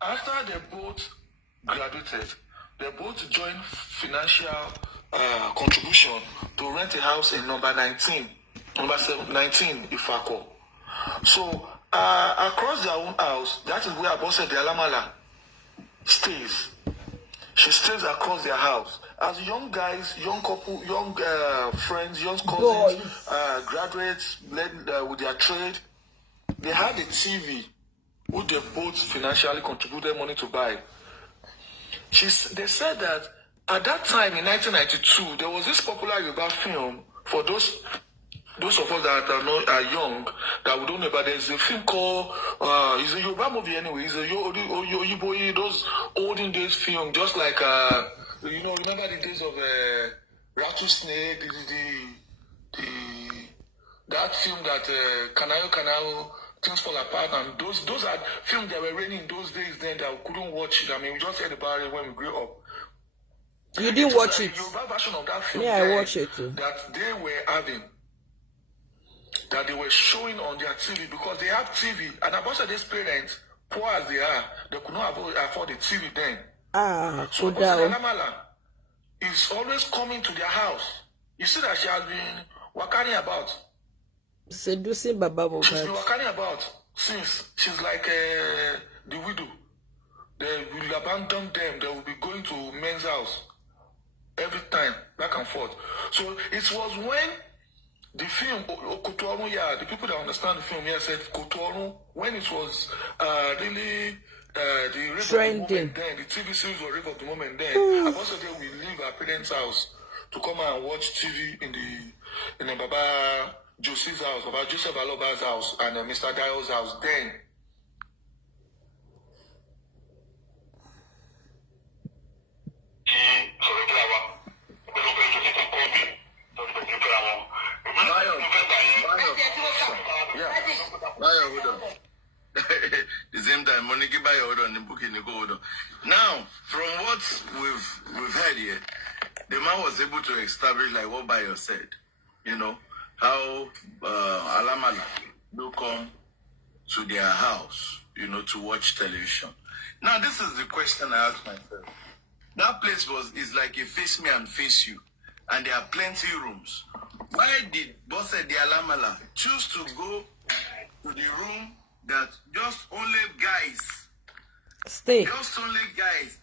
After they both graduated, they both joined financial contribution to rent a house in number 19, number 19, Ifako. So across their own house, that is where Abose de Alamala stays. She stays across their house. As young guys, young couple, young friends, young cousins, graduates led with their trade, they had a TV who they both financially contributed money to buy. They said that at that time in 1992, there was this popular Yoruba film for those of us that are young, that we don't know about. There's a film called, it's a Yoruba movie anyway. It's a those olden days film, just like, remember the days of Rattlesnake, that film that Kanayo, Things Fall Apart, and those are films that were raining in those days then that we couldn't watch. I mean, we just heard about it when we grew up. You didn't watch it? The Yoruba version of that film, yeah, I watched it too. That they were having, that they were showing on their TV, because they have TV. And most of these parents, poor as they are, they could not afford the TV then. So Alamala is always coming to their house. You see that she has been walking about. Seducing Baba Mohbad. She's been walking about since. She's like the widow. They will abandon them. They will be going to men's house every time, back and forth. So it was when the film Kotoru, the people that understand the film here said Kotoru, when it was really the rave trending. Of the moment then, the TV series was rave of the moment then. And also then we leave our parents' house to come and watch TV in the Baba Josie's house, Baba Joseph Aloba's house, and Mr. Dio's house then. The same time, money buy order and the booking go order. Now, from what we've heard here, the man was able to establish, like what Bayo said, how Alamala do come to their house, to watch television. Now, this is the question I asked myself. That place is like a face me and face you, and there are plenty rooms. Why did Bosse de Alamala choose to go to the room that just only guys stay? Just only guys.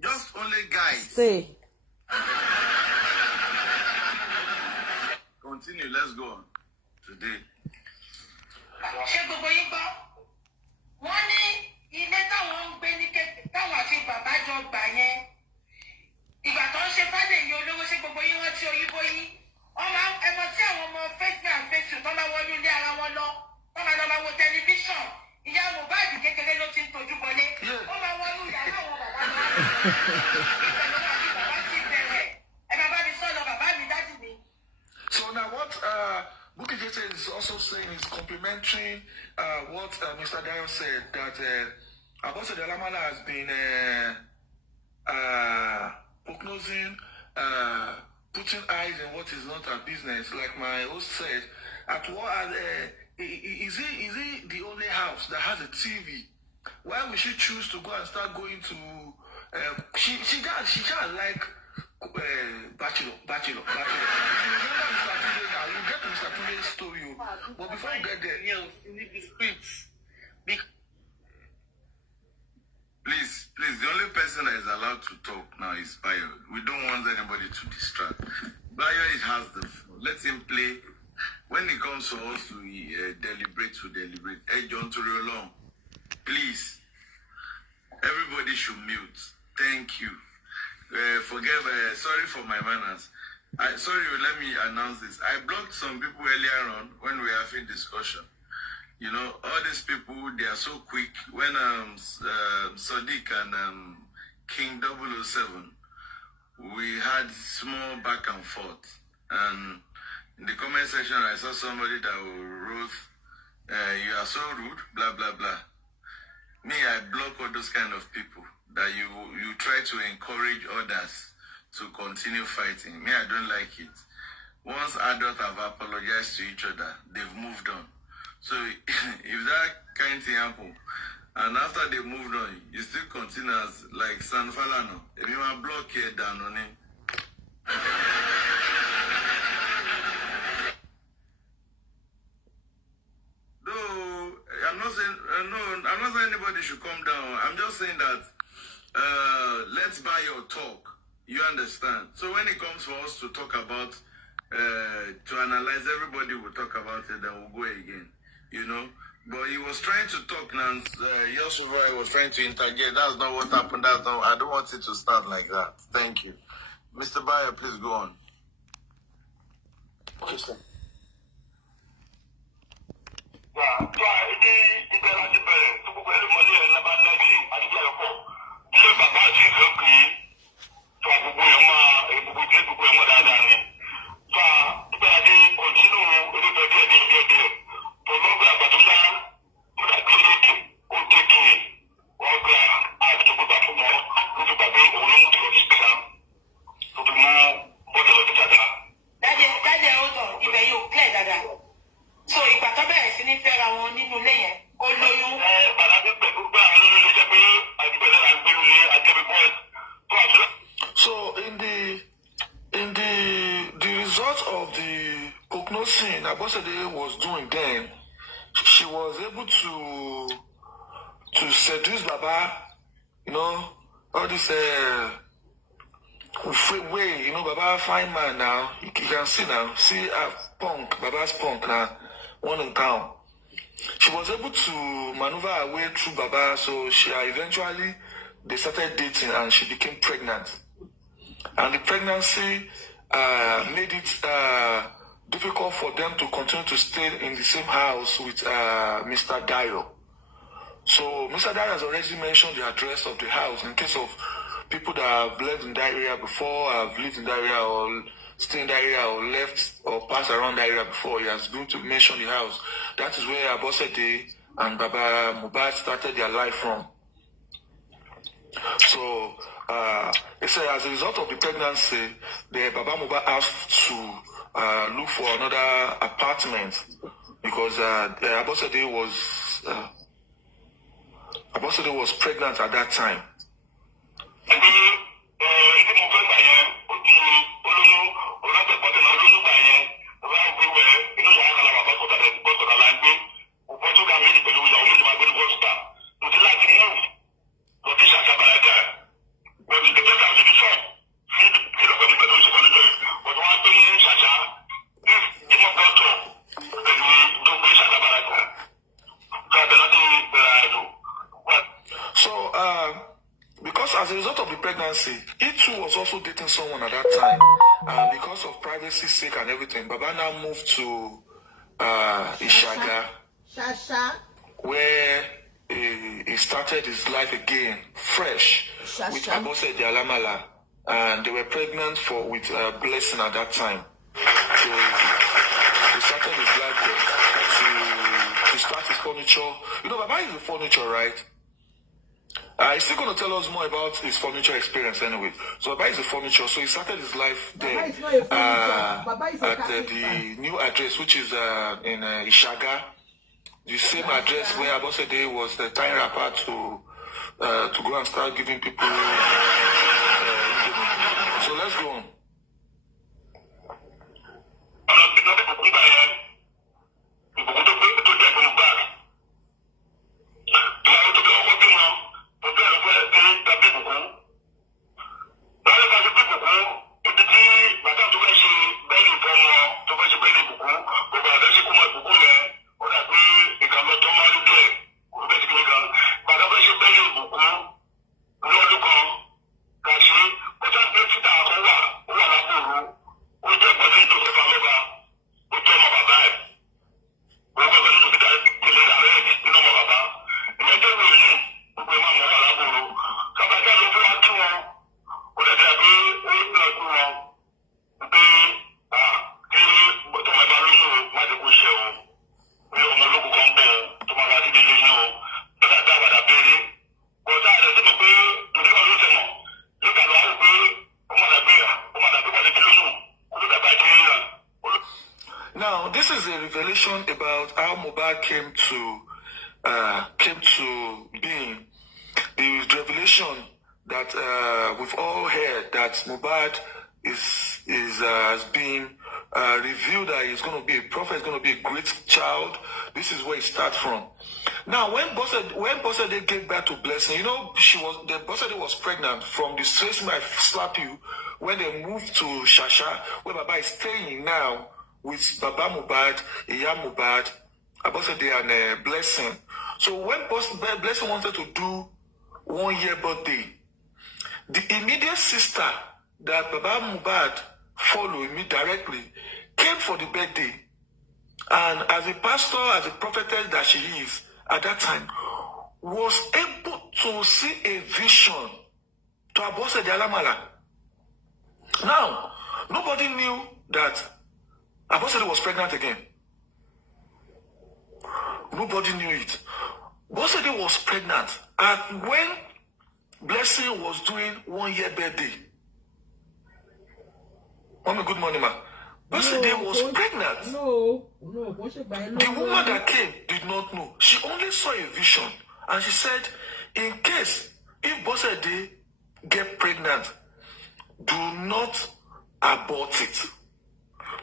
Just only guys. Stay. Continue. Let's go on today. So now what Bukky is also saying is complimenting what Mr. Dio said, that Abose de Alamala has been prognosing, putting eyes in what is not a business. Like my host said, is he the only house that has a TV? Why would she choose to go and start going to? She can't like bachelor. You remember Mr. Tunde now? You get to Mr. Tunde's story, but before you get there, you need the scripts. Please, the only person that is allowed to talk now is Bayo. We don't want anybody to distract. Bayo has the phone. Let him play. When it comes to us to deliberate. Hey, John Toriolong, please, everybody should mute. Thank you. Sorry for my manners. Let me announce this. I blocked some people earlier on when we were having discussion. All these people, they are so quick. When Sadiq and King 007, we had small back and forth. And in the comment section, I saw somebody that wrote, you are so rude, blah, blah, blah. Me, I block all those kind of people that you try to encourage others to continue fighting. Me, I don't like it. Once adults have apologized to each other, they've moved on. So if that kind of thing happens, And after they moved on, you still continue as like San Falano. If you are blocked here down on it. Though I'm not saying I'm not saying anybody should come down. I'm just saying that let's buy your talk. You understand? So when it comes for us to talk about to analyze, everybody will talk about it, then we'll go again. You know? But he was trying to talk now. Yosuva was trying to interject. That's not what happened. That's not, I don't want it to start like that. Thank you. Mr. Bayer, please go on. Okay, sir. So in the result of the prognosing Abosede was doing then, she was able to seduce Baba, you know, all this way, you know, Baba fine man now. You can see now, see punk, Baba's punk now, one in town. She was able to maneuver her way through Baba, so she eventually they started dating and she became pregnant. And the pregnancy made it difficult for them to continue to stay in the same house with Mr. Dayo. So Mr. Dayo has already mentioned the address of the house in case of people that have lived in that area before, have lived in that area or stayed in that area or left or passed around that area before. He has going to mention the house. That is where Abosede and Baba Mohbad started their life from. So they say as a result of the pregnancy, the Baba Mohbad asked to look for another apartment because Abosede was pregnant at that time. Because as a result of the pregnancy, he too was also dating someone at that time. And because of privacy sake and everything, Baba now moved to Ishaga, where he started his life again, fresh, with Abosede Alamala. And they were pregnant with Blessing at that time. So he started his life there to start his furniture. You know, Baba is the furniture, right? He's still going to tell us more about his furniture experience anyway. So Baba is a furniture, so he started his life there at the new address, which is in Ishaga, the same address where Abosede was the tying rapper to go and start giving people. So let's go on. Now, this is a revelation about how Mohbad came to came to being, the revelation that we've all heard that Mohbad has been revealed that he's going to be a prophet, he's going to be a great child. This is where it starts from. Now, when Bossede gave back to Blessing, Bossede was pregnant from the face I slap you when they moved to Shasha, where Baba is staying now with Baba Mohbad, Iya Mohbad, Bossede and Blessing. So when Blessing wanted to do 1 year birthday, the immediate sister that Baba Mohbad followed me directly came for the birthday. And as a pastor, as a prophetess that she is at that time, was able to see a vision to Abose de Alamala. Now, nobody knew that Abose was pregnant again. Nobody knew it. Bosede was pregnant, and when Blessing was doing 1 year birthday, good morning, ma. Bosede was pregnant. No. The woman that came did not know. She only saw a vision, and she said, in case if Bosede get pregnant, do not abort it.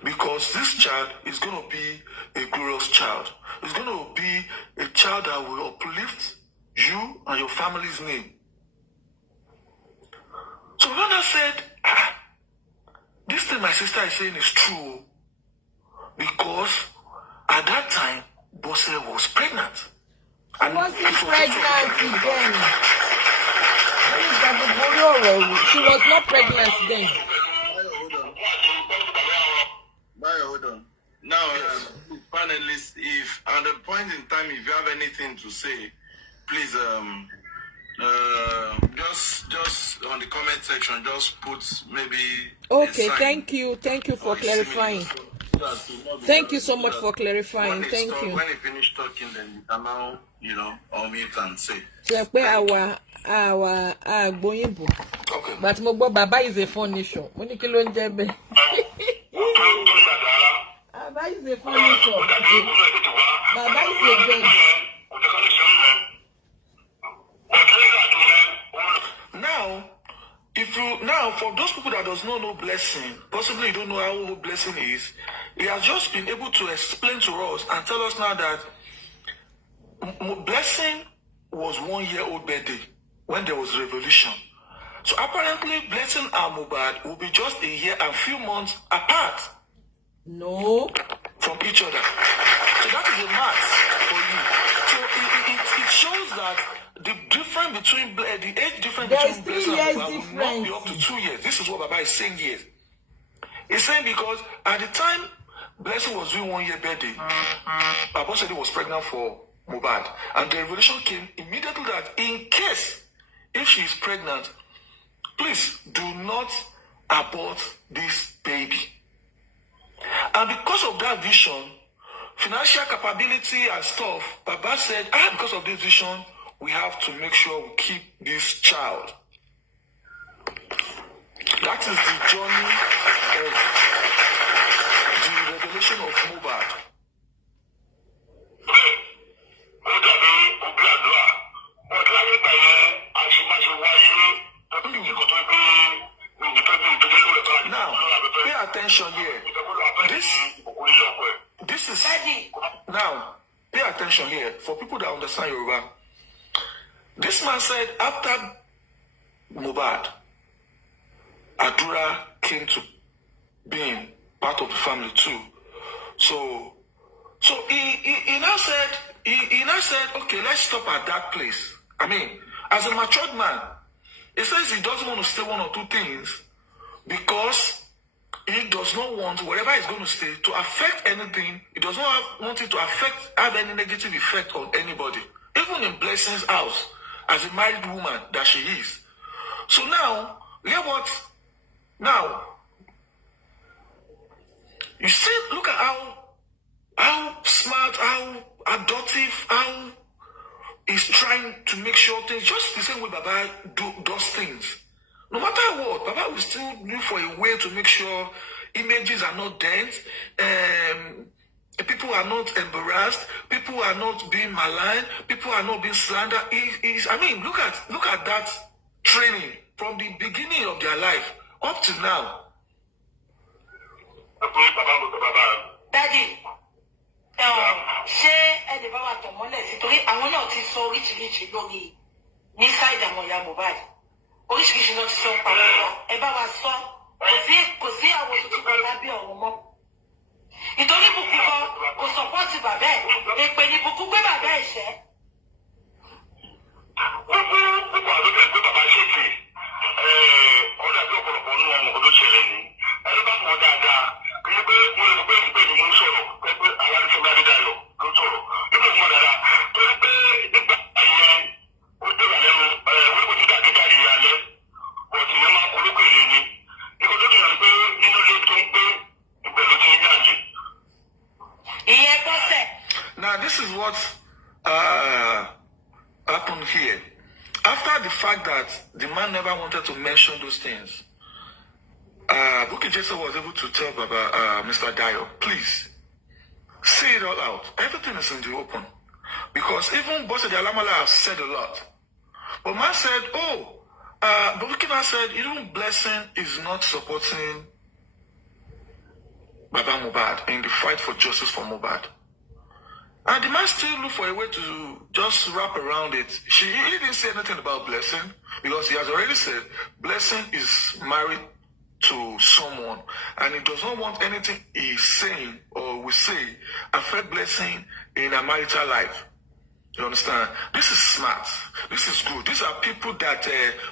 Because this child is going to be a glorious child. It's going to be a child that will uplift you and your family's name. So Rana said, this thing my sister is saying is true. Because at that time, Bose was pregnant. And wasn't pregnant then. She was not pregnant then. Hold on. Now, panelists, if at the point in time, if you have anything to say, please, just on the comment section, just put maybe. Okay, thank you for clarifying. Thank you so much for clarifying. Thank you. When you finish talking, then you can now, unmute and say. Okay. But Mogbo Baba is a funny show. Baba is a funny show. Baba is a bed. Now, for those people that does not know Blessing, possibly you don't know how old Blessing is, he has just been able to explain to us and tell us now that Blessing was 1 year old birthday when there was revolution. So apparently Blessing and Mohbad will be just a year and few months apart. No. From each other. So that is a math for you. So it shows that the difference between the age difference between Blessing and Mohbad will not be up to 2 years. This is what Baba is saying here. He's saying because at the time Blessing was doing 1 year birthday, Baba said he was pregnant for Mohbad. And the revelation came immediately that in case if she is pregnant, please do not abort this baby. And because of that vision, financial capability and stuff, Baba said, because of this vision, we have to make sure we keep this child. That is the journey of the revelation of Mohbad. Now, pay attention here. This is now. Pay attention here for people that understand Yoruba. This man said after Mohbad, Adura came to being part of the family too. So he now said, okay, let's stop at that place. I mean, as a matured man, he says he doesn't want to say one or two things because he does not want whatever he's going to say to affect anything. He does not want it to have any negative effect on anybody. Even in Blessing's house, as a married woman that she is. So now, hear what? Now, you see, look at how smart, how adoptive, how he's trying to make sure things, just the same way Baba does things. No matter what, Baba will still look for a way to make sure images are not dent, People are not embarrassed. People are not being maligned. People are not being slandered. I mean, look at that training from the beginning of their life up to now. Daddy, ṣé ẹni bá wà tọ̀ mọ́lẹ̀ sí torí àwọn náà ti sọ oríṣiríṣi lórí ní sáìdì àwọn ìyá Mohbad. Oríṣiríṣi náà ti sọ pàmò wá. Ẹ bá wa sọ. Kò sí àwọn tuntun kan lábẹ́ ọ̀run mọ́. Ìtorí Bùkún kan kò sọ̀pọ́ọ̀tì bàbá ẹ̀. Èpè ni Bùkún gbé bàbá ẹ̀ ṣẹ́. Gbogbo àlọ́jọ́ ìgbé bàbá ṣètì ọ̀dà tí ọ̀pọ̀lọpọ̀ nínú ọmọ ọdún ṣẹlẹ̀ ni. Ẹni bá mọ̀ dáadáa, kì í pé mo lè pé ìpè mi mú sọ̀rọ̀ pé aláìsàn Adédayọ̀ ló sọ̀rọ̀. Nígbà tí mo dáadáa, torí pé nígbà yẹn ó dẹ̀rẹ̀ lẹ́nu wíwò tí dàgbé káàdì alẹ́, ọ̀tí yẹn máa polókè lé ní. Nígbà tó dùn pé nínú ilé tó ń gbé ìbẹ̀rù ti ń yànjẹ. Ìyẹn bọ́sẹ̀. Now this is what happened here. After the fact that the man never wanted to mention those things, Bukky Jesse was able to tell Baba, Mr. Dayo, please, say it all out. Everything is in the open. Because even Bosse de Alamala has said a lot. But man said, Bukky now said, even Blessing is not supporting Baba Mohbad in the fight for justice for Mohbad. And the man still look for a way to just wrap around it. He didn't say anything about Blessing because he has already said Blessing is married to someone and he does not want anything he's saying or will say affect Blessing in a marital life. You understand? This is smart. This is good. These are people that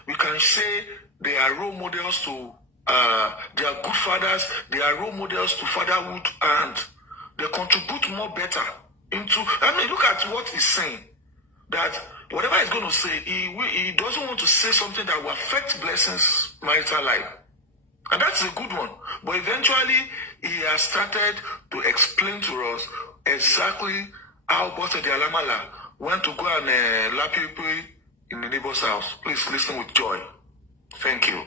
we can say they are role models to, they are good fathers, they are role models to fatherhood, and they contribute more better into, I mean, look at what he's saying. That whatever he's going to say, he doesn't want to say something that will affect Blessing's marital life. And that's a good one. But eventually, he has started to explain to us exactly how Bosse de Alamala went to go and lap people in the neighbor's house. Please listen with joy. Thank you.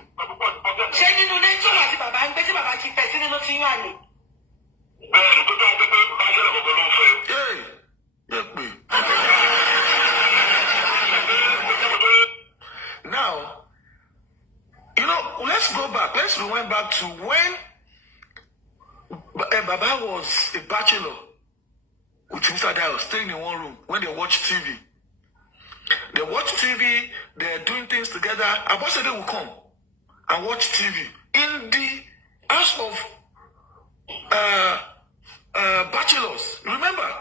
Now, let's go back. Let's rewind back to when Baba was a bachelor with Mr. Dayo, staying in one room when they watch TV. They watch TV, they're doing things together. Abosede will come and watch TV in the house of bachelors. Remember,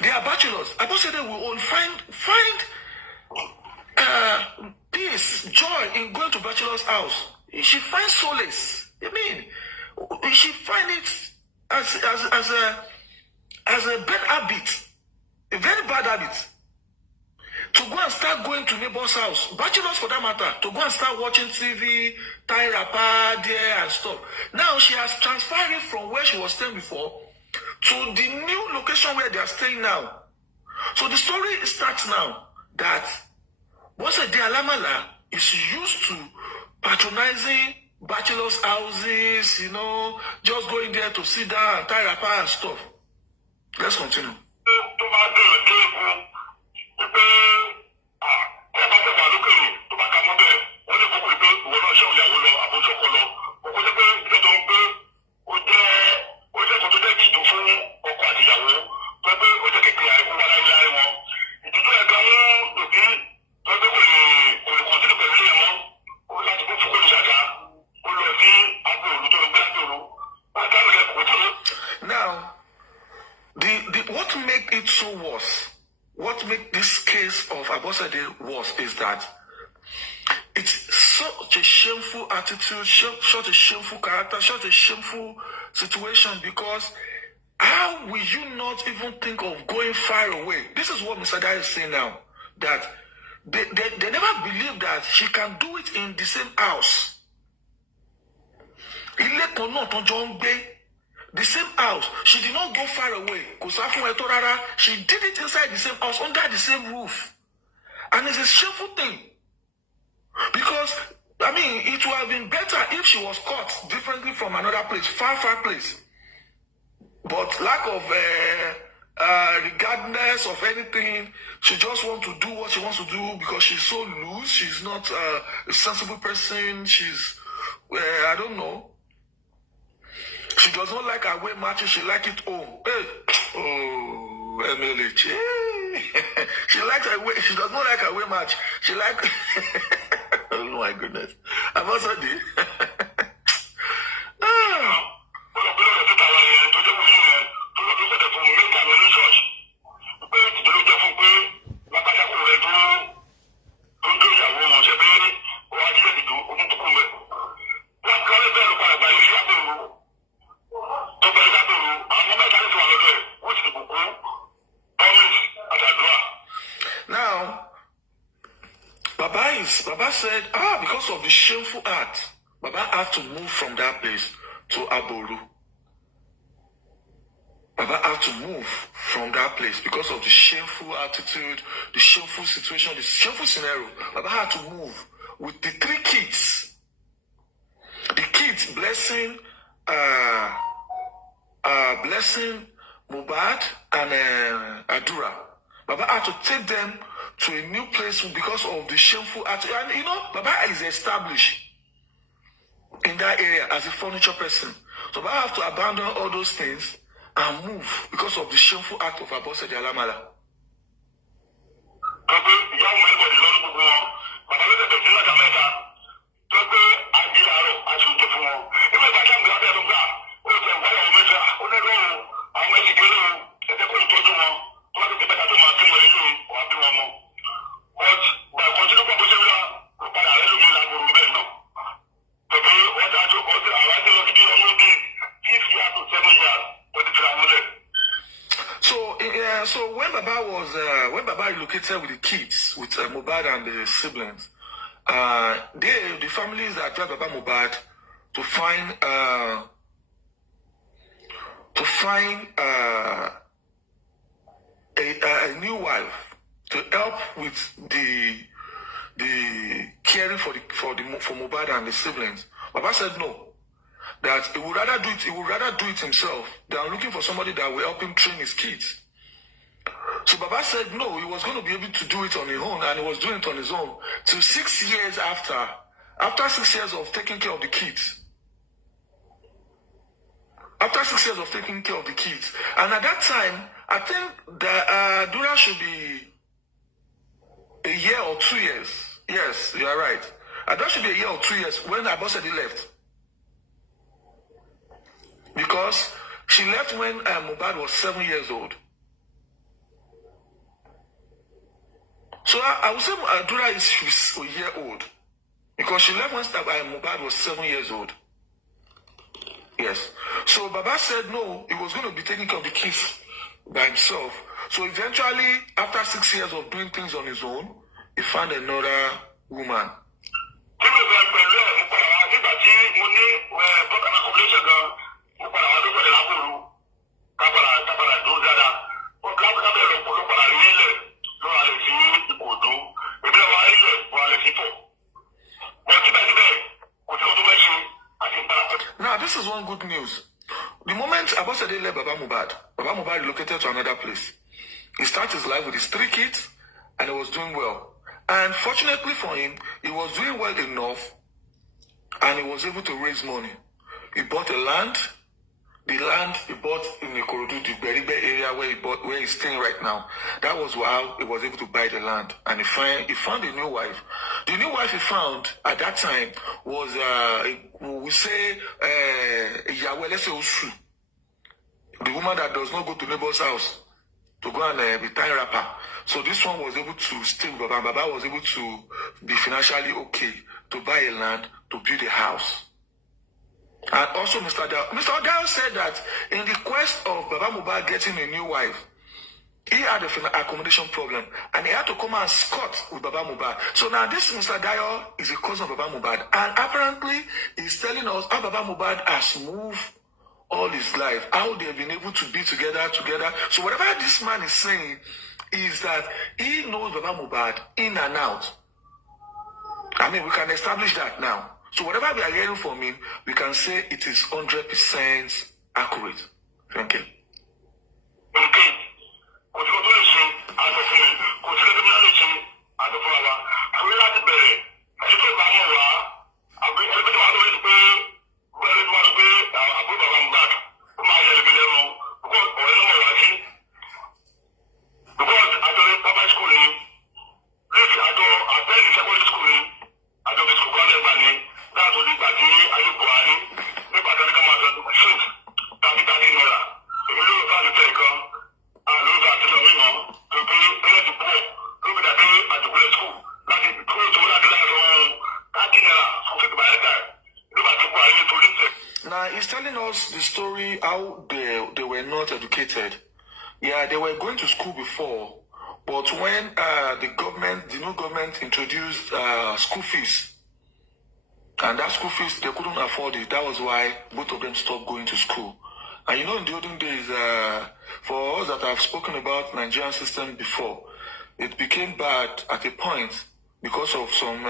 they are bachelors. Abosede will find peace, joy in going to bachelor's house. She finds solace. I mean, she finds it as a bad habit, a very bad habit, to go and start going to neighbor's house, bachelors for that matter, to go and start watching TV, tie rapper there and stuff. Now she has transferred it from where she was staying before to the new location where they are staying now. So the story starts now that Bosse de Alamala is used to patronizing bachelors' houses, just going there to sit down and tie rapper and stuff. Let's continue. Now, what makes it so worse, what makes this case of Abosede worse is that it's such a shameful attitude, such a shameful character, such a shameful situation, because how will you not even think of going far away? This is what Mr. Dai is saying now, that they never believed that she can do it in the same house. The same house. She did not go far away. She did it inside the same house, under the same roof. And it's a shameful thing. Because, it would have been better if she was caught differently from another place, far place. But lack of regardless of anything, she just wants to do what she wants to do because she's so loose. She's not a sensible person. She's, I don't know. She does not like away matches. She likes it home. Hey. Oh, MLH. Hey. She likes away. She does not like away match. She likes. Oh my goodness. I'm also there. Now, Baba said, because of the shameful act, Baba had to move from that place to Aboru. Baba had to move from that place because of the shameful attitude, the shameful situation, the shameful scenario. Baba had to move with the 3 kids. The kids blessing Mohbad and Adura. Baba had to take them to a new place because of the shameful attitude. And you know, Baba is established in that area as a furniture person. So Baba have to abandon all those things and move because of the shameful act of Abose de Alamala. So when Baba relocated with the kids, with Mohbad and the siblings, the families advised Baba Mohbad to find a new wife to help with the caring for Mohbad and the siblings. Baba said no, that he would rather do it himself than looking for somebody that will help him train his kids. So Baba said no, he was going to be able to do it on his own, and he was doing it on his own till 6 years after 6 years of taking care of the kids. After 6 years of taking care of the kids. And at that time, I think that Dura should be a year or 2 years. Yes, you are right. That should be a year or 2 years when Abosede left. Because she left when Mohbad was 7 years old. So I would say Dura is a year old. Because she left when Mohbad was 7 years old. Yes. So Baba said no, he was going to be taking care of the kids by himself. So eventually, after 6 years of doing things on his own, he found another woman. Now, this is one good news. The moment Abosede left Baba Mohbad relocated to another place. He started his life with his 3 kids, and he was doing well. And fortunately for him, he was doing well enough, and he was able to raise money. He bought a land. The land he bought in Ikorodu, the Beribe area where he's staying right now. That was how he was able to buy the land. And he found a new wife. The new wife he found at that time was, we say, Yawelese Osu. The woman that does not go to neighbor's house to go and be tying rapper. So this one was able to stay with Baba. Baba was able to be financially okay to buy a land, to build a house. And also Mr. Odao said that in the quest of Baba Mohbad getting a new wife, he had an accommodation problem and he had to come and squat with Baba Mohbad. So now this Mr. Dio is a cousin of Baba Mohbad, and apparently he's telling us how Baba Mohbad has moved all his life, how they've been able to be together. So whatever this man is saying is that he knows Baba Mohbad in and out. I mean, we can establish that now. So whatever we are hearing from him, we can say it is 100% accurate. Thank you. He's telling us the story how they were not educated. Yeah, they were going to school before, but when the new government introduced school fees, and that school fees, they couldn't afford it. That was why both of them stopped going to school. And you know, in the olden days, for us that have spoken about Nigerian system before, it became bad at a point because of some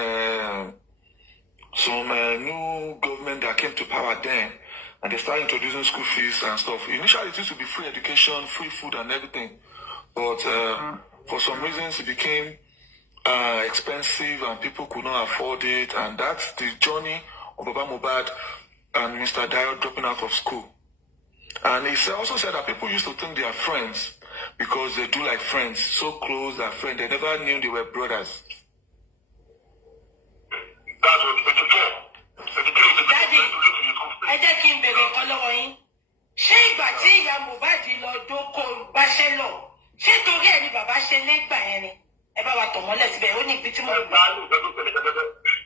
new government that came to power then, and they started introducing school fees and stuff. Initially, it used to be free education, free food, and everything, but for some reasons, it became expensive and people could not afford it, and that's the journey of Baba Mohbad and Mr. Dio dropping out of school. And he also said that people used to think they are friends because they do like friends, so close, they're friends. They never knew they were brothers. That's what it's for. Daddy, ẹ jẹ́ kí n bèrè nǹkan lọ́wọ́ yín. Ṣé ìgbà tí ìyá Mohbad lọ dóko báṣẹ́ lọ, ṣé torí ẹ̀ ni bàbá ṣe nígbà yẹn ni? Ẹ bá wa tọ̀ mọ́lẹ̀ síbẹ̀, ó ní ibi tí mo gbà.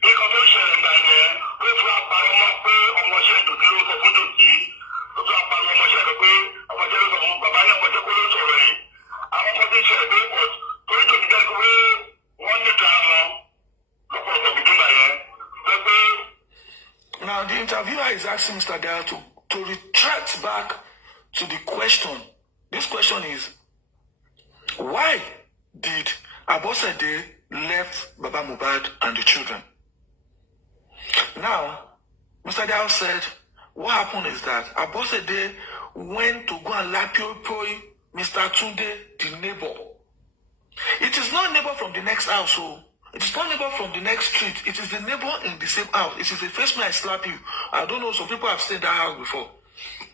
Nǹkan tó ṣẹlẹ̀ gbà yẹn ló fún apàrọ̀ mọ́ pé ọmọọṣẹ́ ìdòkè ló sọ fún dòkì. Ó tún apàrọ̀ ọmọọṣẹ́ rẹ̀ pé ọmọọṣẹ́ ló sọ fún bàbá náà ọmọọṣẹ́ kó ló sọ̀rọ̀ yìí. Àwọn kan ti ṣẹlẹ̀ pé torí dòkì jẹ́ pé wọ́n ní ìta wọn lọ́pọ̀lọpọ̀ gbìdúgbà yẹn. Now, the interviewer is asking Mr. Dio to retract back to the question. This question is, why did Abosede left Baba Mohbad and the children? Now, Mr. Dio said, what happened is that Abosede went to go and lapioy Mr. Tunde, the neighbor. It is not neighbor from the next house, so it is not neighbor from the next street. It is the neighbor in the same house. It is the first man I slap you. I don't know, some people have stayed in that house before.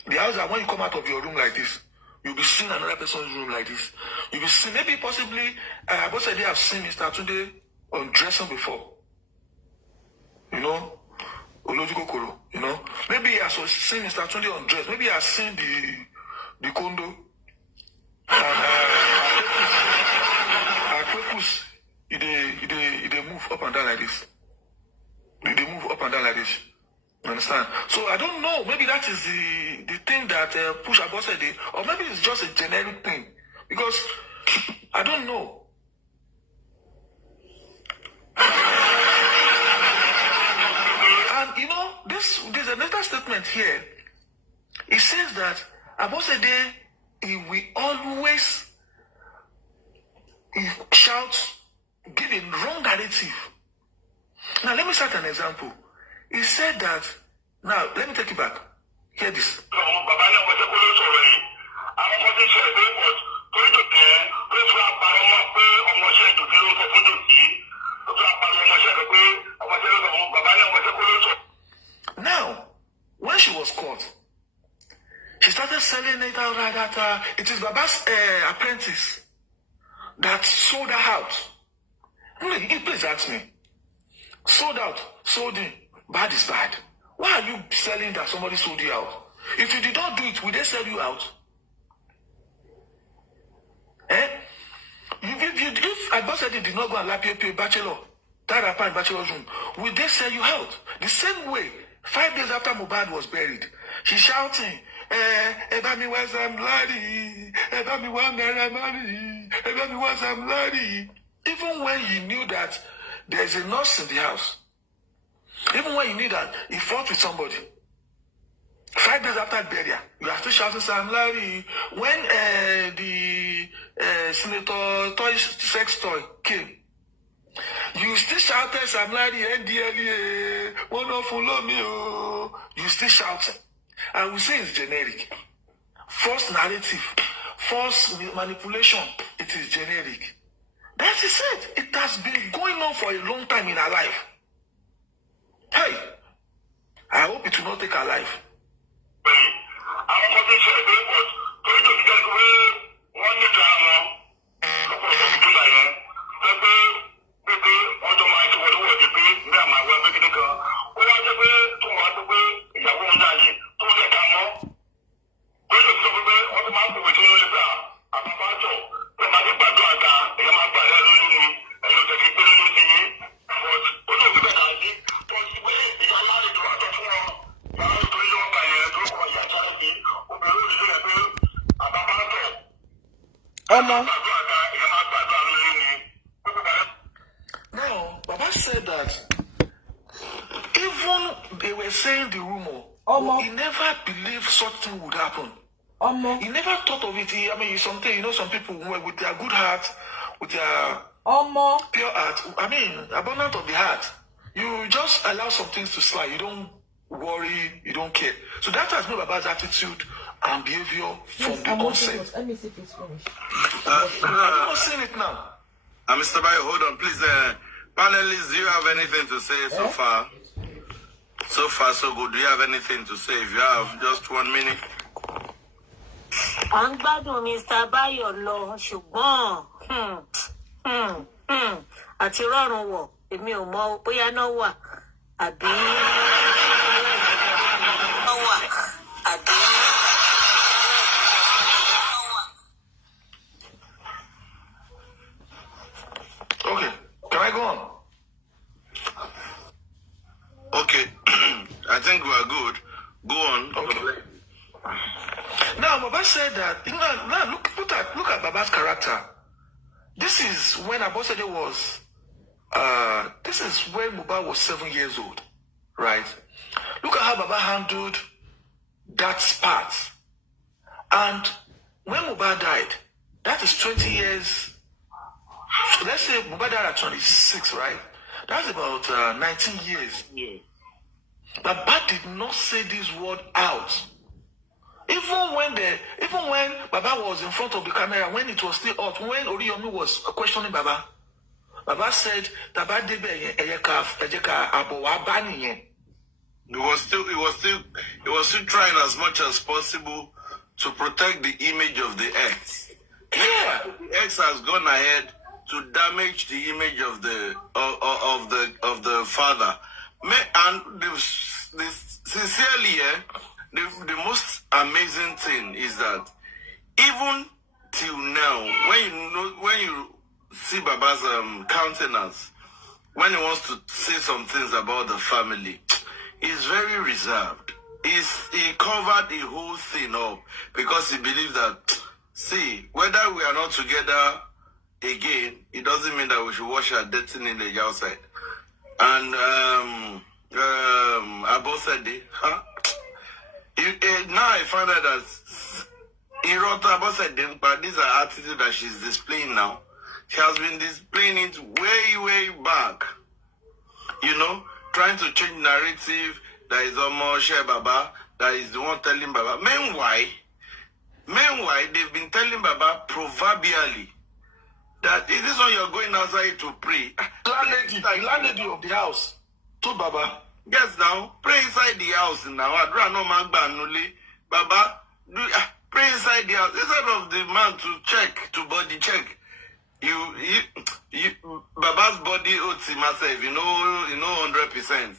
The house that when you come out of your room like this, you'll be seeing another person's room like this. You'll be seeing, maybe possibly, both of you have seen Mr. Tunde undressing before. You know? You know? Maybe he has seen Mr. Tunde undressed. Maybe he has seen the condo. And they move up and down like this. They move up and down like this. You understand? So I don't know. Maybe that is the thing that push Abosede, or maybe it's just a generic thing. Because I don't know. And you know, there's another statement here. It says that Abosede, he will always shout, give a wrong narrative. Now let me start an example. He said that, now let me take it back. Hear this. Now, when she was caught, she started selling it out that it is Baba's apprentice that sold her out. Please ask me. Sold out, sold in. Bad is bad. Why are you selling that somebody sold you out? If you did not do it, will they sell you out? If Abosede did not go and lapioy a bachelor, that apart in bachelor's room, will they sell you out? The same way, 5 days after Mohbad was buried, she's shouting, Ebami was I'm bloody, Ebami was marry, Ebami was I'm bloody. Even when he knew that there's a nurse in the house, even when he knew that he fought with somebody, 5 days after burial, you are still shouting Sam Larry. When the Senator sex toy came, you still shouted Sam Larry, NDLA, one of follow me, oh. You still shouting. And we say it's generic. False narrative, false manipulation, it is generic. That is it. It has been going on for a long time in our life. Hey, I hope it will not take our life. Now, Baba said that even they were saying the rumor, he never believed such thing would happen. He never thought of it. I mean, something, some people with their good heart, with their pure heart, I mean, abundant of the heart, you just allow some things to slide. You don't worry, you don't care. So that has been Baba's attitude and behavior from the onset. Let me see if it's finished. I'm not saying it now. Mr. Bayo, hold on, please. Panelists, do you have anything to say so far? So far, so good. Do you have anything to say? If you have, just 1 minute. I'm glad Mr. Bayo lọ ṣùgbọ́n àti rọrùn wọ̀ èmi ò mọ̀ bóyá náà wà àbí Okay, can I go on? Okay, I think we are good. Go on. Okay. Now, Baba said that, now look at Baba's character. This is when Abosede was, this is when Mohbad was 7 years old, right? Look at how Baba handled that part. And when Mohbad died, that is 20 years. Let's say Mohbad died at 26, right? That's about 19 years. Yeah. Baba did not say this word out. Even when Baba was in front of the camera, when it was still hot, when Oriyomi was questioning Baba, Baba said, "Baba debe ejeka abowa bani." He was still trying as much as possible to protect the image of the ex. Yeah. The ex has gone ahead to damage the image of the father. And sincerely, the most amazing thing is that even till now, when you see Baba's countenance, when he wants to say some things about the family, he's very reserved. He covered the whole thing up because he believes that, see, whether we are not together again, it doesn't mean that we should wash our dirty in the outside. And Abosede, now I find out that Irota Abosede, but these are attitudes that she's displaying now. She has been displaying it way back. Trying to change narrative that is almost Share Baba, that is the one telling Baba. Meanwhile, they've been telling Baba proverbially that is this one you're going outside to pray. The landlady of the house told Baba, yes, now pray inside the house now. Baba, pray inside the house instead of the man to body check. Baba's body owes him myself. 100%.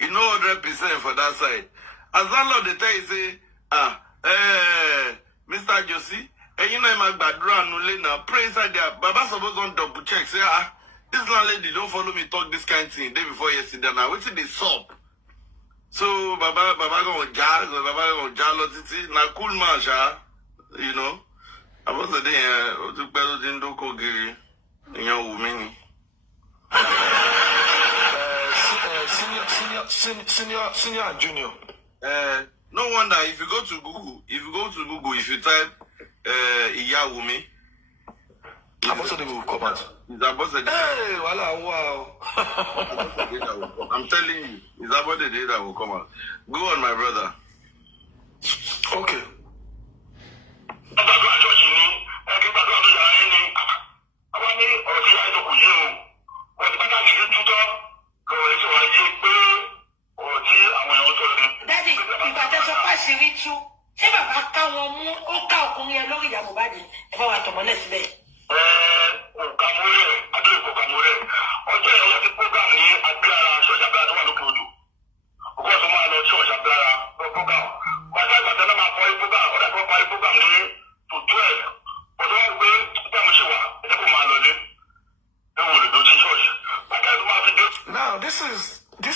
100% for that side. As landlord they tell you say, Mr. Josie. And my background now, pray inside there. Baba supposed to double check. Say, this landlady don't follow me talk this kind of thing day before yesterday. Now, wait till they stop. So, Baba gonna jar, now cool man, I was the day, to better than Doko Giri, in your woman. Senior and junior. No wonder if you go to Google, if you type Iyawumi, Abosede will come out. Hey, wow. I'm telling you, it's about the day that will come out. Go on, my brother. Okay. Daddy, ìgbà tẹ́ sọ pé àṣírí tú, ṣé bàbá ká wọn mú ó ká ọkùnrin yẹn lórí ìyá Mohbad ẹ bá wa tọmọlẹ síbẹ̀. Òkàmúrẹ̀ àdúgbò òkàmúrẹ̀ ọjọ́ ìyàwó ti program ní agbára ṣọ́ọ̀ṣì agbára tó wà lókè odò. Òkú ọ̀sán máa lọ ṣọ́ọ̀ṣì agbára program. Pàṣẹ ìgbàdàn náà máa parí program ọ̀dà tó parí program ní to 12. Ọ̀sán wọn gbé táwọn ṣe wà ẹ̀jẹ̀ kò máa lọ lé. Ẹ wò lè dojú ṣọ́ọ̀ṣì. Pàṣẹ ìgbàdàn máa fi dé. Now this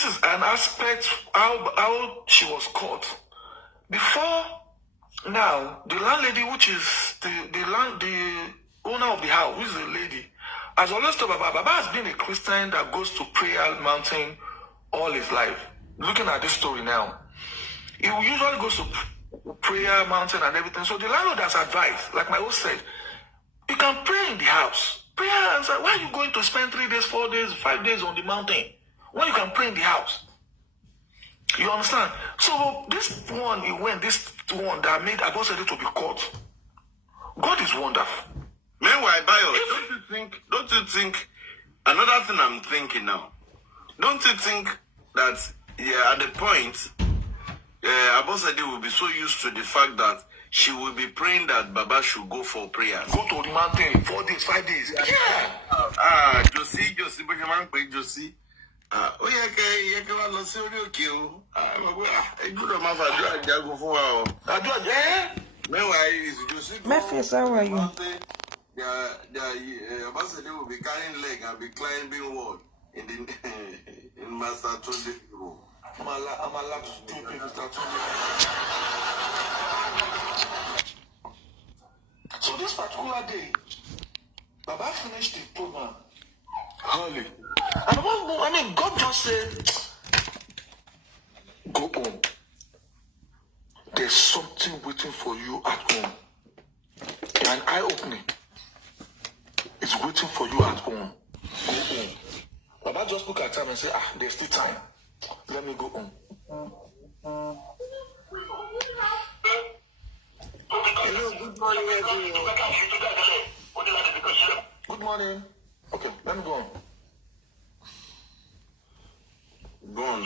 is an aspect how she was caught. Before now, the landlady, which is the owner of the house, who is a lady, has always told Baba has been a Christian that goes to prayer mountain all his life. Looking at this story now, he usually goes to prayer mountain and everything. So the landlord has advised, like my host said, you can pray in the house. Prayer answer. Why are you going to spend 3 days, 4 days, 5 days on the mountain when you can pray in the house? You understand? So this one that made Abosede to be caught. God is wonderful. Meanwhile, Bayo, don't you think another thing I'm thinking now? Don't you think that at the point Abosede will be so used to the fact that she will be praying that Baba should go for prayers. Go to the mountain 4 days, 5 days. Yeah. Josie, but you man pray Josie. Oh yeah, okay, you can see you kill. Good of my father, go for a meanwhile, is Josie. My face, how are you? Abosede will be carrying leg and be climbing wall in the in Master Tunde room. I'm allowed to do Mr. Tunde. So this particular day, Baba finished the program early. And God just said, go home. There's something waiting for you at home. An eye-opening is waiting for you at home. Go home. Baba just look at time and say, there's still time. Let me go home. Hello, good morning, everyone. Good morning. Okay, let me go on. Go on.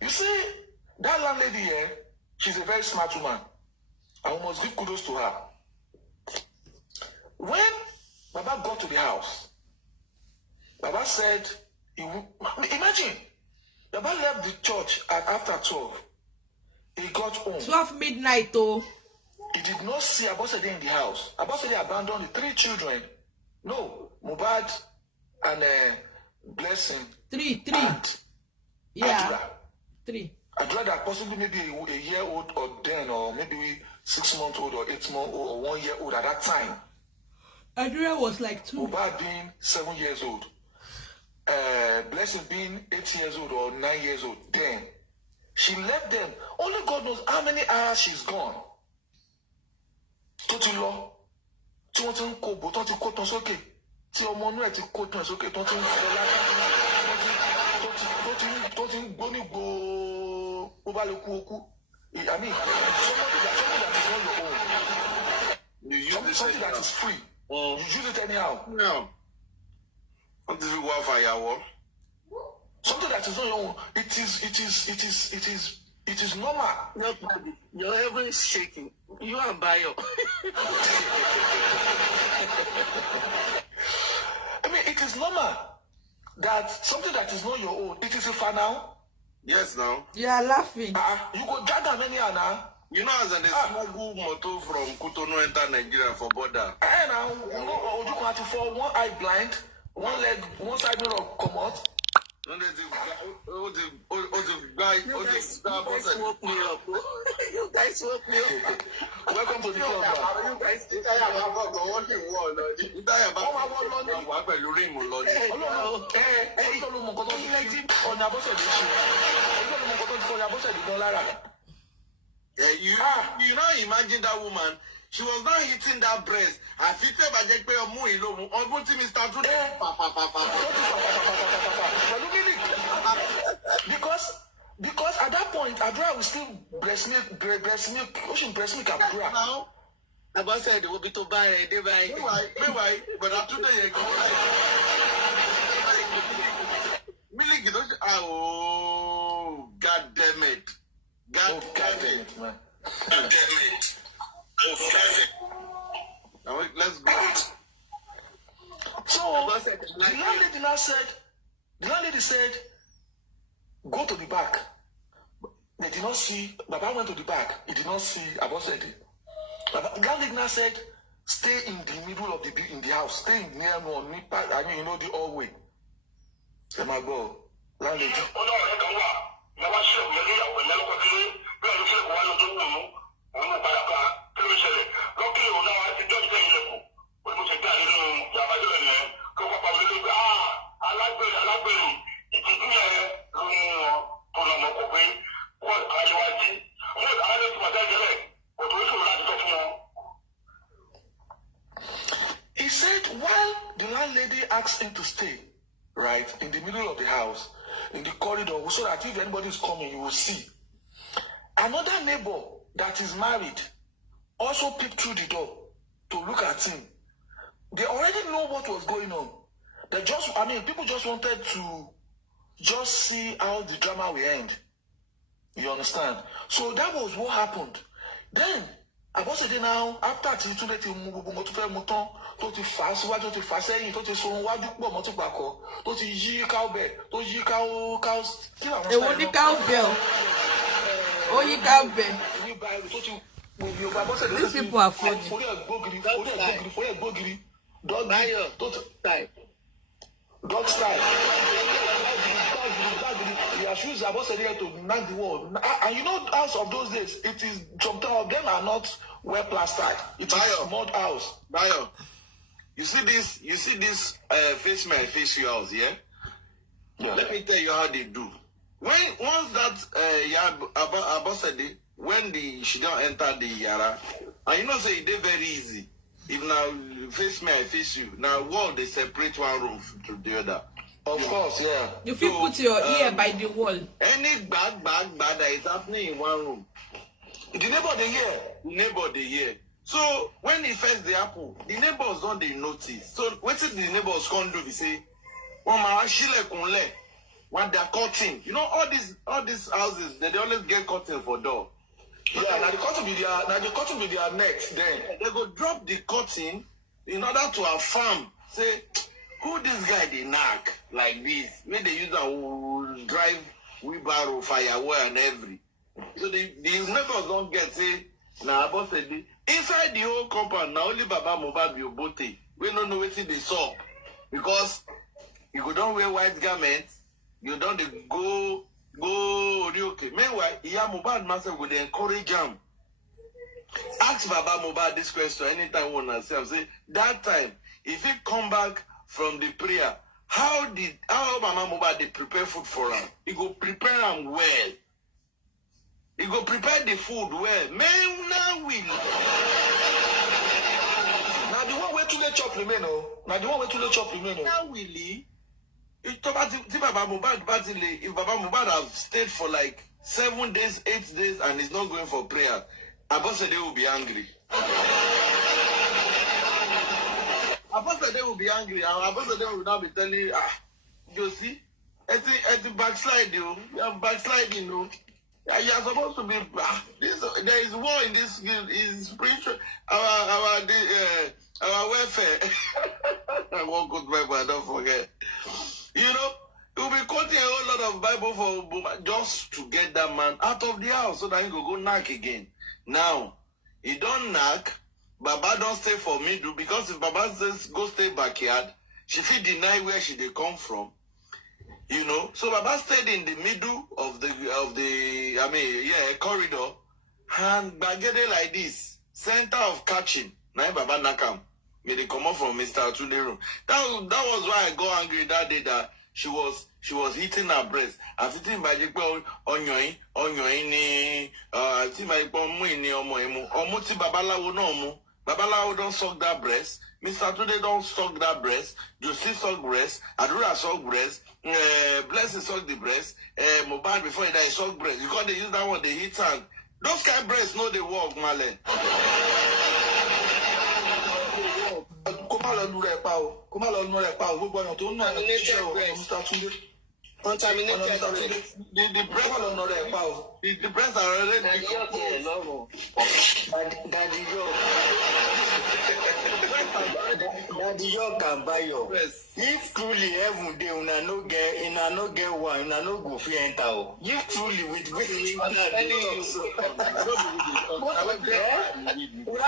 You see, that landlady here, she's a very smart woman. I must give kudos to her. When Baba got to the house, Baba said, imagine, Baba left the church after 12. He got home. 12 midnight, though. He did not see Abosede in the house. Abosede abandoned the 3 children. No, Mohbad and Blessing. 3. And Yeah. Adura. 3. Adura that possibly maybe a year old or then, or maybe 6 months old or 8 months old or 1 year old at that time. Adura was like 2. Mohbad being 7 years old. Blessing being 8 years old or 9 years old. Then she left them. Only God knows how many hours she's gone. Toti lo. Tí wọ́n ti ń kó bò, tán ti kó tán sókè. Tí ọmọ inú ẹ̀ ti kó tán sókè, tán ti ń fẹ́ láti tó ti ń gbó ní gbòó ó bá lè kú okú. I mean, something that is not your own. Something that is free. You use it anyhow. No. What is it worth for your? Something that is not your own. It is normal. No, your heaven is shaking. You and Bayo. I mean, it is normal that something that is not your own, it is a fan now. Yes, now. You are laughing. You go drag them anyhow now. You know, as a smuggle motor from Cotonou enter Nigeria for border. Now, you know, you can for one eye blind, one leg, one side mirror come out. You guys woke me up. You guys woke me up. Welcome to the club. You guys, you know, imagine that woman. She was not hitting that breast. I feel like I pay a movie. Mr. Today. Because at that point, Adura will still breast milk, ocean breast milk Adura. Now, Abba said, "We'll be to buy it." Meanwhile, but after the milk, oh, God damn it. God damn it, man. God damn it. Now let's go. So the landlady said, go to the back. They did not see. Baba went to the back. He did not see Abosede. Landlady now said, stay in the middle of the house. Stay near one. I mean, you know the hallway. Say my God, landlady. He said while the landlady asked him to stay, right, in the middle of the house, in the corridor, so that if anybody is coming, you will see. Another neighbor that is married also peeped through the door to look at him. They already know what was going on. People just wanted to just see how the drama will end. You understand? So that was what happened. Then, Abosede now, after Titunde ti mú gbogbo nǹkan tó fẹ́ mú tán, tó ti fà á síwájú, tó ti fà á sẹ́yìn, tó ti so wájú pọ̀ mọ́ tó gbàkọ́, tó ti yí cowbell, tó yí cow kí làwọn style náà? Èwo ni cowbell? Ó yí cowbell. These people are funny. Dog style. Your shoes are supposed to knock the wall. And you know, house of those days, it is sometimes of them are not well plastered. It is mud house. Bayo, you see this face my face your house, yeah? Let me tell you how they do. Once that Abosede, when she don't enter the yara, and you know say it very easy. If now face me, I face you. Now wall they separate one room to the other. Of course, yeah. You feel put your ear by the wall. Any bad that is happening in one room. The neighbor they hear. So when he first the apple, the neighbors don't they notice. So what did the neighbors come do? They say, when they're cutting. You know all these houses, they always get cutting for door. Yeah, now the cutting be their next then. They go drop the cutting in order to affirm, say, who this guy they knock like this? When they use a drive wheelbarrow, firewall and every. So the neighbors don't get say, nah, boss said inside the whole compound, now only Baba Mohbad be bote. We don't know what they saw. Because you go don't wear white garments, you don't go okay. Meanwhile, Mohbad myself would encourage him. Ask Baba Mohbad this question anytime we want to say that time, if he come back from the prayer, how Mama Mohbad they prepare food for him? He go prepare him well. He go prepare the food well. Man, now we. Now the one way to let chop remain, oh. Now the one way to let chop remain, oh. Now we. If Baba Mohbad have stayed for like 7 days, 8 days, and is not going for prayer, Abosede will be angry. Abosede will be angry, and Abosede will now be telling you, you see, it's backslide, you are backsliding, you. You are supposed to be. There is war in this spiritual. Our welfare. I won't go to Bible. I don't forget. You know, you'll be quoting a whole lot of Bible for just to get that man out of the house so that he go knock again. Now, he don't knock. Baba don't stay for middle because if Baba says go stay backyard, she feel deny where she they come from. You know, so Baba stayed in the middle of the corridor, and bagede like this, center of catching. Now Baba Nakam, may they come up from Mr. Tunde room. That was why I got angry that day that she was hitting her breast. I was sitting by the onyoin ni I think my mu ni omo ti babalawo no mu. Babalawo don't suck that breast. Mr. Tunde don't suck that breast. Josie suck breast. Adura suck breast. Blessing suck the breast. Mohbad before he died suck breast. Because they use that one, they hit hand. Those kind of breasts know they work, Malen. contaminated. The breast are already Daddy York can buy your breast. If truly heaven day, una no get one, una no go free enter. If truly with una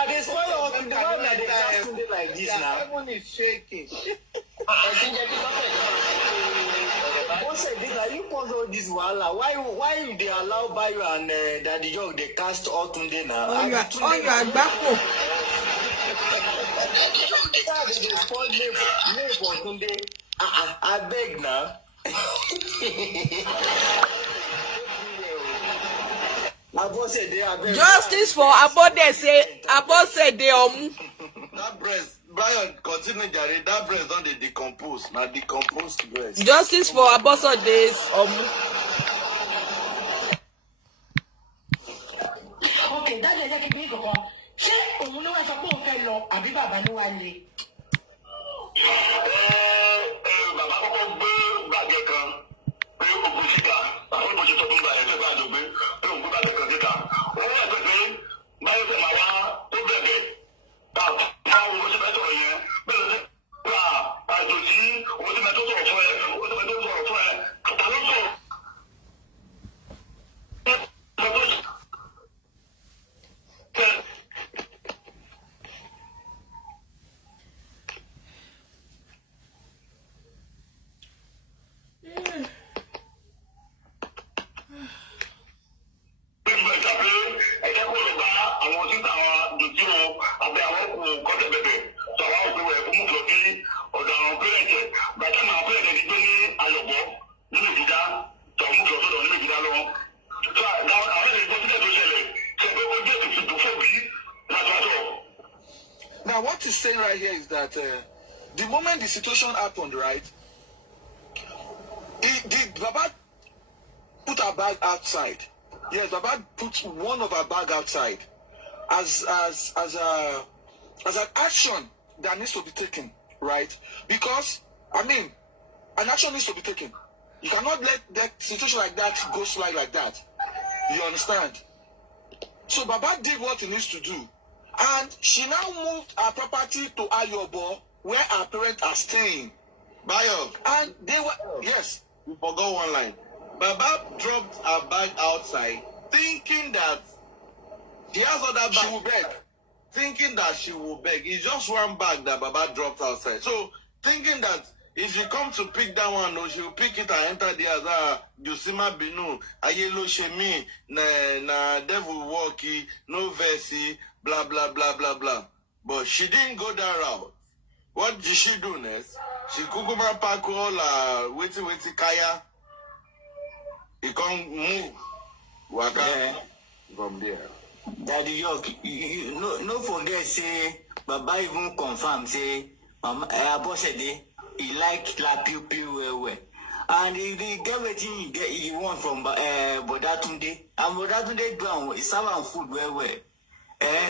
dey spoil all the one that they just do like this now. Heaven is shaking. What say this? Are you cause all this wahala? Why they allow Bayo and Daddy York they cast all Tunde now? Oh, you are back. They spoil name for Tunde. I beg now. Justice for Abode say they That breast, Brian, continue, Jerry. That breast don't they decompose. Now decomposed breast. Justice for Abode days Okay, that is like a go. Ṣé òun ló wá sọ pé òun fẹ́ lọ àbí bàbá ló wá lé? Bàbá kọ́kọ́ gbé gbàgẹ̀ kan pé òkú síta àwọn ìbò ṣe tó fún gbàgẹ̀ tó gbà jọ pé òun gbé gbàgẹ̀ kan síta. Ó wà pé báyọ̀ tẹ̀ máa wá tó bẹ̀rẹ̀ táwọn owó tí bẹ́ẹ̀ sọ̀rọ̀ yẹn bẹ́ẹ̀ ló ti ra àjò tí owó tí bẹ́ẹ̀ tó sọ̀rọ̀ fún ẹ àtàlọ́ sọ̀rọ̀. Now, what he's saying right here is that the moment the situation happened, right, Baba put her bag outside. Yes, Baba put one of her bag outside as an action that needs to be taken, right? Because, I mean, an action needs to be taken. You cannot let that situation like that go slide like that. You understand? So Baba did what he needs to do. And she now moved her property to Ayobo, where her parents are staying. Bayo, And they were, yes. we forgot one line. Baba dropped her bag outside, thinking that she has other bags. She will beg. Thinking that she will beg. It's just one bag that Baba dropped outside. So, thinking that if she comes to pick that one, she will pick it and enter the other. Yusima Binu, Ayelo Shemi, na devil walkie, no versi, blah, blah, blah, blah, blah. But she didn't go that route. What did she do next? She kukuma pack all wait kaya. He can't move. Waka from there. Daddy York, no forget say Baba even confirm say Mama Abosede he like la pew well. And he get wetin he want from Bodatunde. And Bodatunde do he serve am food well.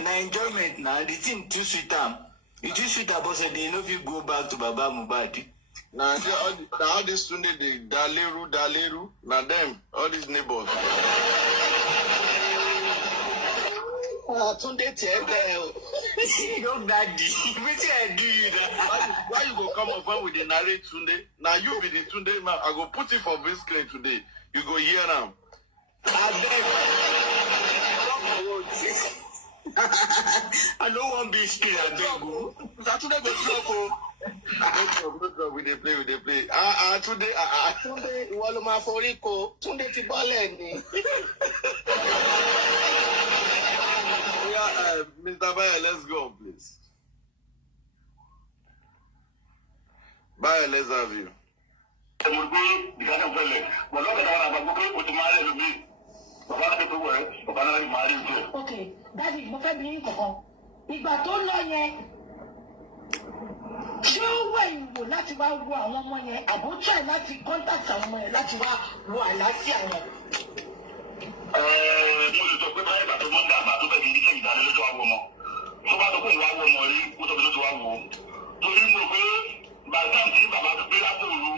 Na enjoyment na the thing too sweet am. It too sweet Abosede no fit go back to Baba Mohbad. Now all this Sunday they Daleru, now them, all these neighbors. Tunde tell them. Young daddy, wetin I do you that? Why you go come up with the narrate Sunday? Now you be the Sunday man. I go put it for this screen today. You go hear them. I don't want to be scared. I beg you. Saturday go trouble. No trouble. We dey play. Today. Tunde, ìwọ ló máa forí ko. Tunde ti bọ́lẹ̀ ni. Yeah, Mr. Bayo, let's go, please. Bayo, let's have you. Okay, Daddy, mo fẹ́ bi yín kankan. Ìgbà tó lọ yẹn, ṣé ó wẹ̀ ìwò láti wá wo àwọn ọmọ yẹn àbó try láti contact àwọn ọmọ yẹn láti wá wo àlàáfíà wọn? Mo lè sọ pé báyìí ìgbà tó mọ́ dàgbà tó bẹ̀ kì í ṣe ìdánilójú àwọn ọmọ. Tó bá sọ pé ìwà àwọn ọmọ rí, ó sọ pé tó ti wá wò ó. Torí mo pé bàtà tí bàbá tó gbé lápò òru,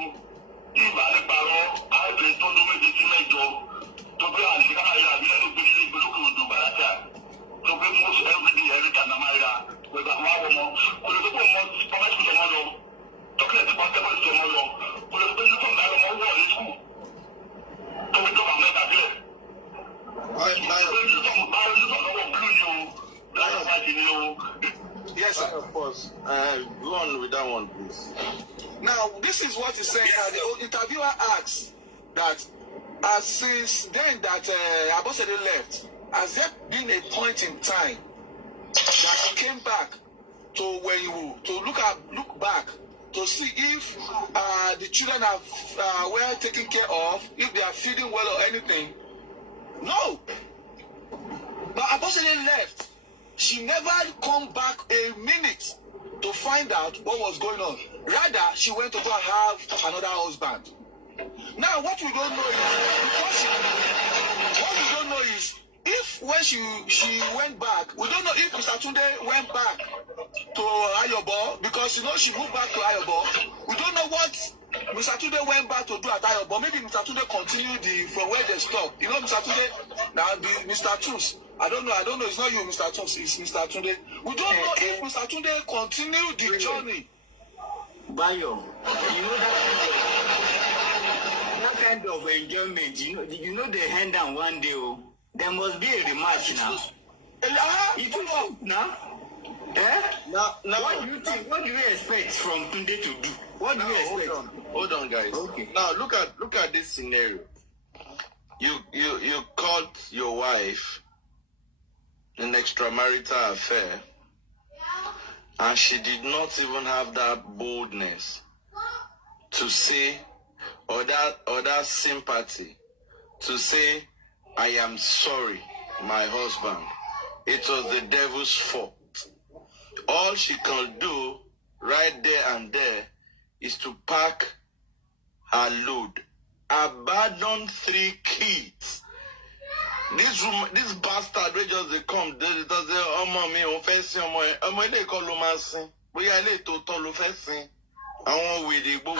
tí ìbá lè parọ́, á tó tó méje sí mẹ́jọ tó pé àti ká máa yà bí ẹni gbé nílé ìgbésókè odò bàràtà tó pé most everyday every time náà máa yà pẹ̀lú àwọn àwọn ọmọ kò lè tó pọ̀ mọ́ primary school ọmọ lọ chocolate pa secondary school ọmọ lọ kò lè tó pé uniform náà lọmọ wọ̀ ní school tó fi dọ́gba mẹ́ta bílẹ̀. Yes, sir. Of course. Go on with that one, please. Now, this is what he's saying. The interviewer asks that since then that Abosede left, has there been a point in time that he came back to where you to look back to see if the children are well taken care of, if they are feeding well or anything? No. But Abosede left. She never come back a minute to find out what was going on. Rather, she went to go and have another husband. Now, what we don't know is, if when she went back, we don't know if Mr. Tunde went back to Ayobo, because she moved back to Ayobo. We don't know what Mr. Tunde went back to do at Ayobo. Maybe Mr. Tunde continued from where they stopped. Mr. Tunde, now Mr. Tunes. I don't know. It's not you, Mr. Tunes. It's Mr. Tunde. We don't know if Mr. Tunde continued the journey. Bayo, that kind of enjoyment, they hand down one day. There must be a rematch now. It will up now. Now, what do you think? What do you expect from Tunde to do? What do you expect? Hold on, guys. Okay. Now look at this scenario. You caught your wife in an extramarital affair, and she did not even have that boldness to say, or that sympathy to say, I am sorry, my husband. It was the devil's fault. All she can do right there and there is to pack her load, abandon 3 kids. This bastard will just come. They say, "Oh, mommy, I'm facing I'm going to call him as we are late to tell you facing. I want with the book."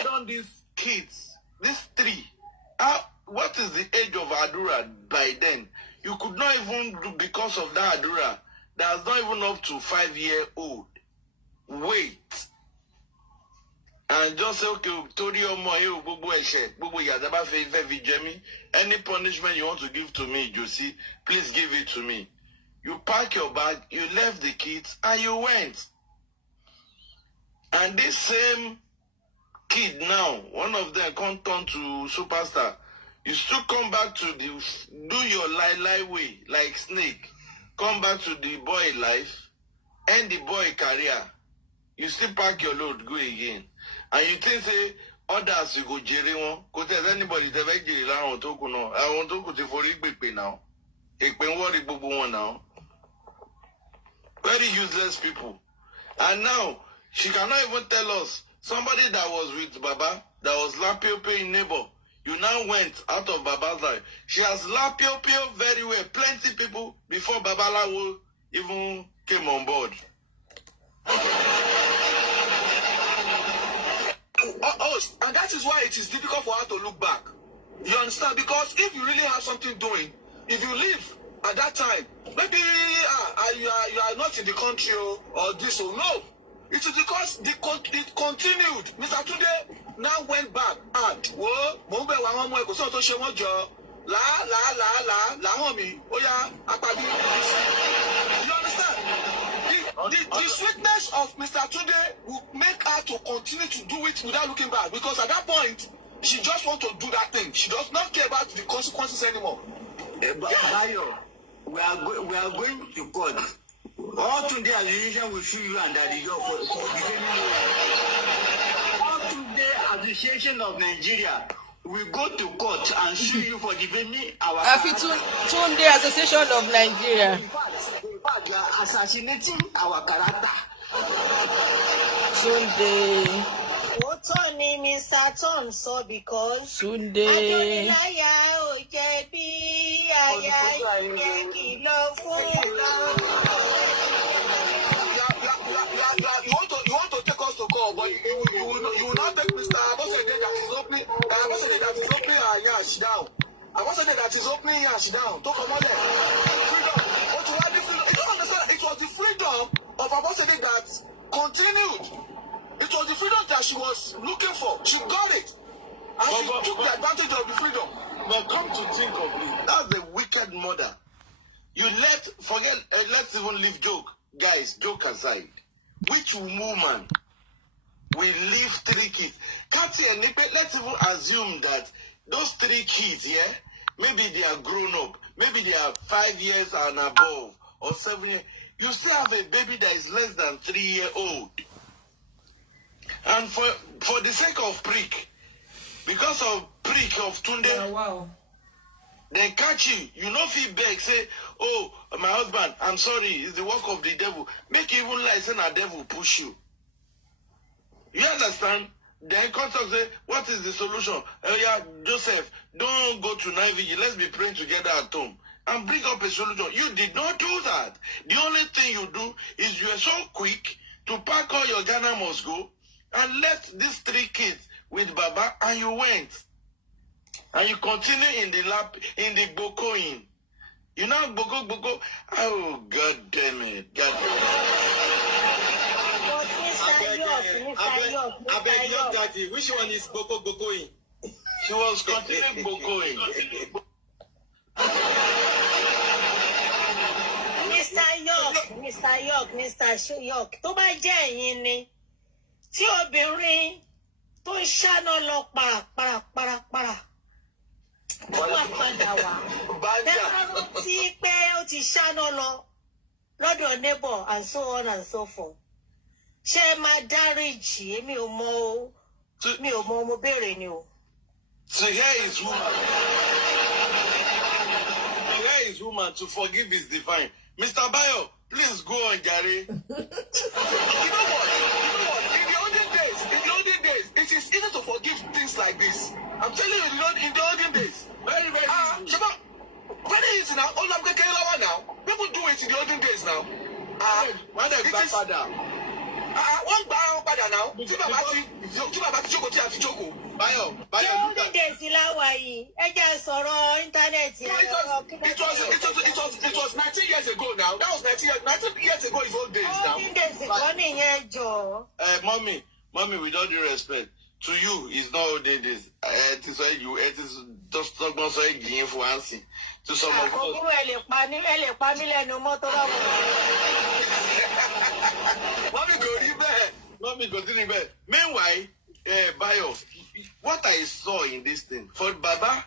Abandon these kids, these 3. What is the age of Adura by then? You could not even do, because of that Adura, that's not even up to 5-year-old. Wait. And just say, okay, any punishment you want to give to me, Josie, please give it to me. You pack your bag, you left the kids, and you went. And this same kid now, one of them can't turn to superstar. You still come back to do your lie way, like snake. Come back to the boy life, end the boy career. You still pack your load, go again. And you think say others you go jerry one, because there's anybody that make jerry I want to go to for it now. It been worry one now. Very useless people. And now she cannot even tell us somebody that was with Baba, that was Lapio in neighbor. You now went out of Baba's life. She has Lapio very well. Plenty people before Babalawo even came on board. And that is why it is difficult for her to look back. You understand? Because if you really have something doing, if you live at that time, maybe you are not in the country or this or no. It is because it continued. Mr. Tunde now went back and homie, you understand? The sweetness of Mr. Tunde will make her to continue to do it without looking back, because at that point she just wants to do that thing. She does not care about the consequences anymore. Bayo, we are going to court. All Tunde association will sue you under the law for defaming you. All Tunde Association of Nigeria will go to court and sue you for defaming our Tunde Association of Nigeria. In fact, you are assassinating our character. Tunde. Òótọ́ ni Mr. Tom sọ because Tunde. Adoniláyà ò jẹ̀bi aya ìyẹn kìlọ̀ fún ìlànà. You want to take us to to call, but you will not take Mr. Abosede that is opening her yash down. Abosede that is opening yash down. Talk about it. Freedom. It was the freedom of Abosede that continued. It was the freedom that she was looking for. She got it. And she took the advantage of the freedom. But come to think of it, that's a wicked mother. You let's even leave joke. Guys, joke aside. Which woman will leave 3 kids? Katy and Nipe, let's even assume that those 3 kids, yeah, maybe they are grown up. Maybe they are 5 years and above or 7 years. You still have a baby that is less than 3-year-old. And for the sake of prick, because of prick of Tunde, wow. They catch you. You know, feel beg, say, oh, my husband, I'm sorry, it's the work of the devil. Make you even lie, say, the devil push you. You understand? Then contact say, what is the solution? Yeah, Joseph, don't go to night vigil. Let's be praying together at home. And bring up a solution. You did not do that. The only thing you do is you are so quick to pack all your Ghana must go and left these 3 kids with Baba, and you went. And you continue in the bokoing. You know, boko. Oh, God damn it. God damn I beg your daddy. Which one is bokoing? She was continuing bokoing. Mr. York. Tó bá jẹ́ ẹ̀yin ni, tí obìnrin tó ń ṣáná lọ para. Wọ́n padà wá. Tẹ́lá tí pé ó ti ṣáná lọ lọ́dọ̀ neighbor and so on and so forth. Ṣé máa dáríjì? Mi ò mọ mo béèrè ni o. To hear his woman, to forgive is divine. Mr. Bayo, please go on, Gary. You know what? In the olden days, it is easy to forgive things like this. I'm telling you, in the olden days. Very, very easy. Very easy now. All I'm getting now. People do it in the olden days now. Why the grandfather? One father now. Two Baba Choko ti Choko. Bayo, look at this. It was 19 years ago now. That was 19 years ago is old days now. Mommy, with all due respect, to you, it's not old days. It is just talk about influence to some of us. Mommy, go to the bed. Meanwhile, Bayo, what I saw in this thing, for Baba,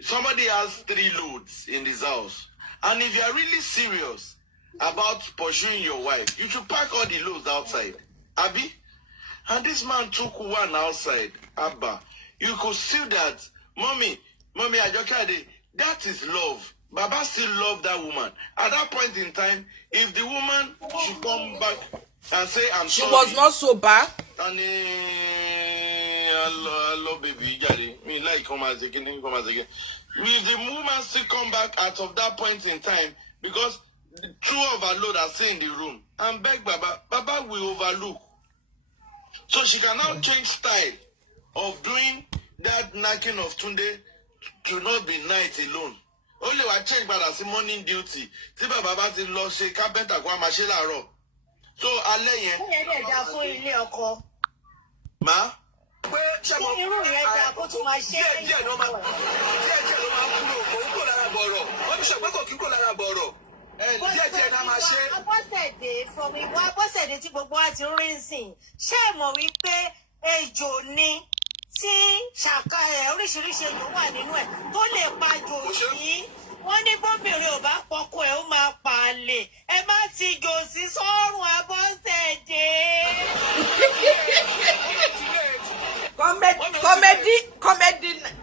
somebody has 3 loads in this house. And if you are really serious about pursuing your wife, you should pack all the loads outside. Abi? And this man took one outside. Abba. You could see that. Mommy, Ajokade, that is love. Baba still loved that woman. At that point in time, if the woman should come back and say, I'm sorry. She was not so bad. And hello, baby, Gary. Me like come as again. If the woman still come back out of that point in time, because the 2 overload are still in the room, and beg Baba will overlook. So she can now change style of doing that knocking of Tunde to not be night alone. Only wa change but as morning duty. See Baba ti lọ ṣe carpenter kwa ma ṣe láàárọ̀. So alẹ́ yẹn. Ma? Pé ṣé mo irú yẹn dá kó tún máa ṣe é. Díẹ̀ ló máa kúrò lára bọ̀rọ̀. Wọ́n bí ṣọ̀gbọ́n kò kí kúrò lára bọ̀rọ̀. Díẹ̀ náà máa ṣe. Abọ́sẹ̀dé from ìwà Abọ́sẹ̀dé tí gbogbo wa ti rí sìn. Ṣé ẹ mọ̀ wípé ejò ni tí ṣàkà oríṣiríṣi ejò wà nínú ẹ̀ tó lè pa jòjì? Wọ́n ní bóbìnrin ò bá pọkọ ẹ̀ ó máa pa àlè. Ẹ má ti jòsí sọ́rùn Abọ́sẹ̀dé.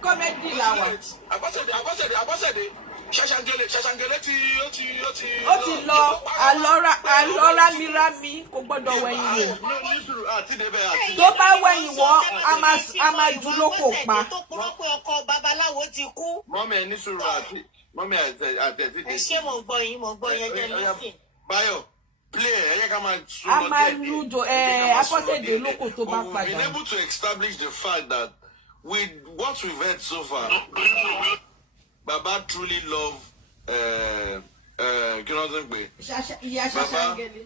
Comedy làwà. Abọ́sẹ̀dé. Ṣàṣàngẹlẹ Ó ti lọ àlọ́ra míràmí kò gbọ́dọ̀ wẹ̀yìn wò. Tó bá wẹ̀yìn wọ́, a máa jù lóko pa. Tó pọ̀lọpọ̀ ọkọ babaláwo ti kú. Mọ́mí ẹni sùúrù àti Ẹ ṣé mo gbọ́ yín jẹ́ lísìn. Bayo, We've been able to establish the fact that with what we've heard so far, Baba truly loved Baba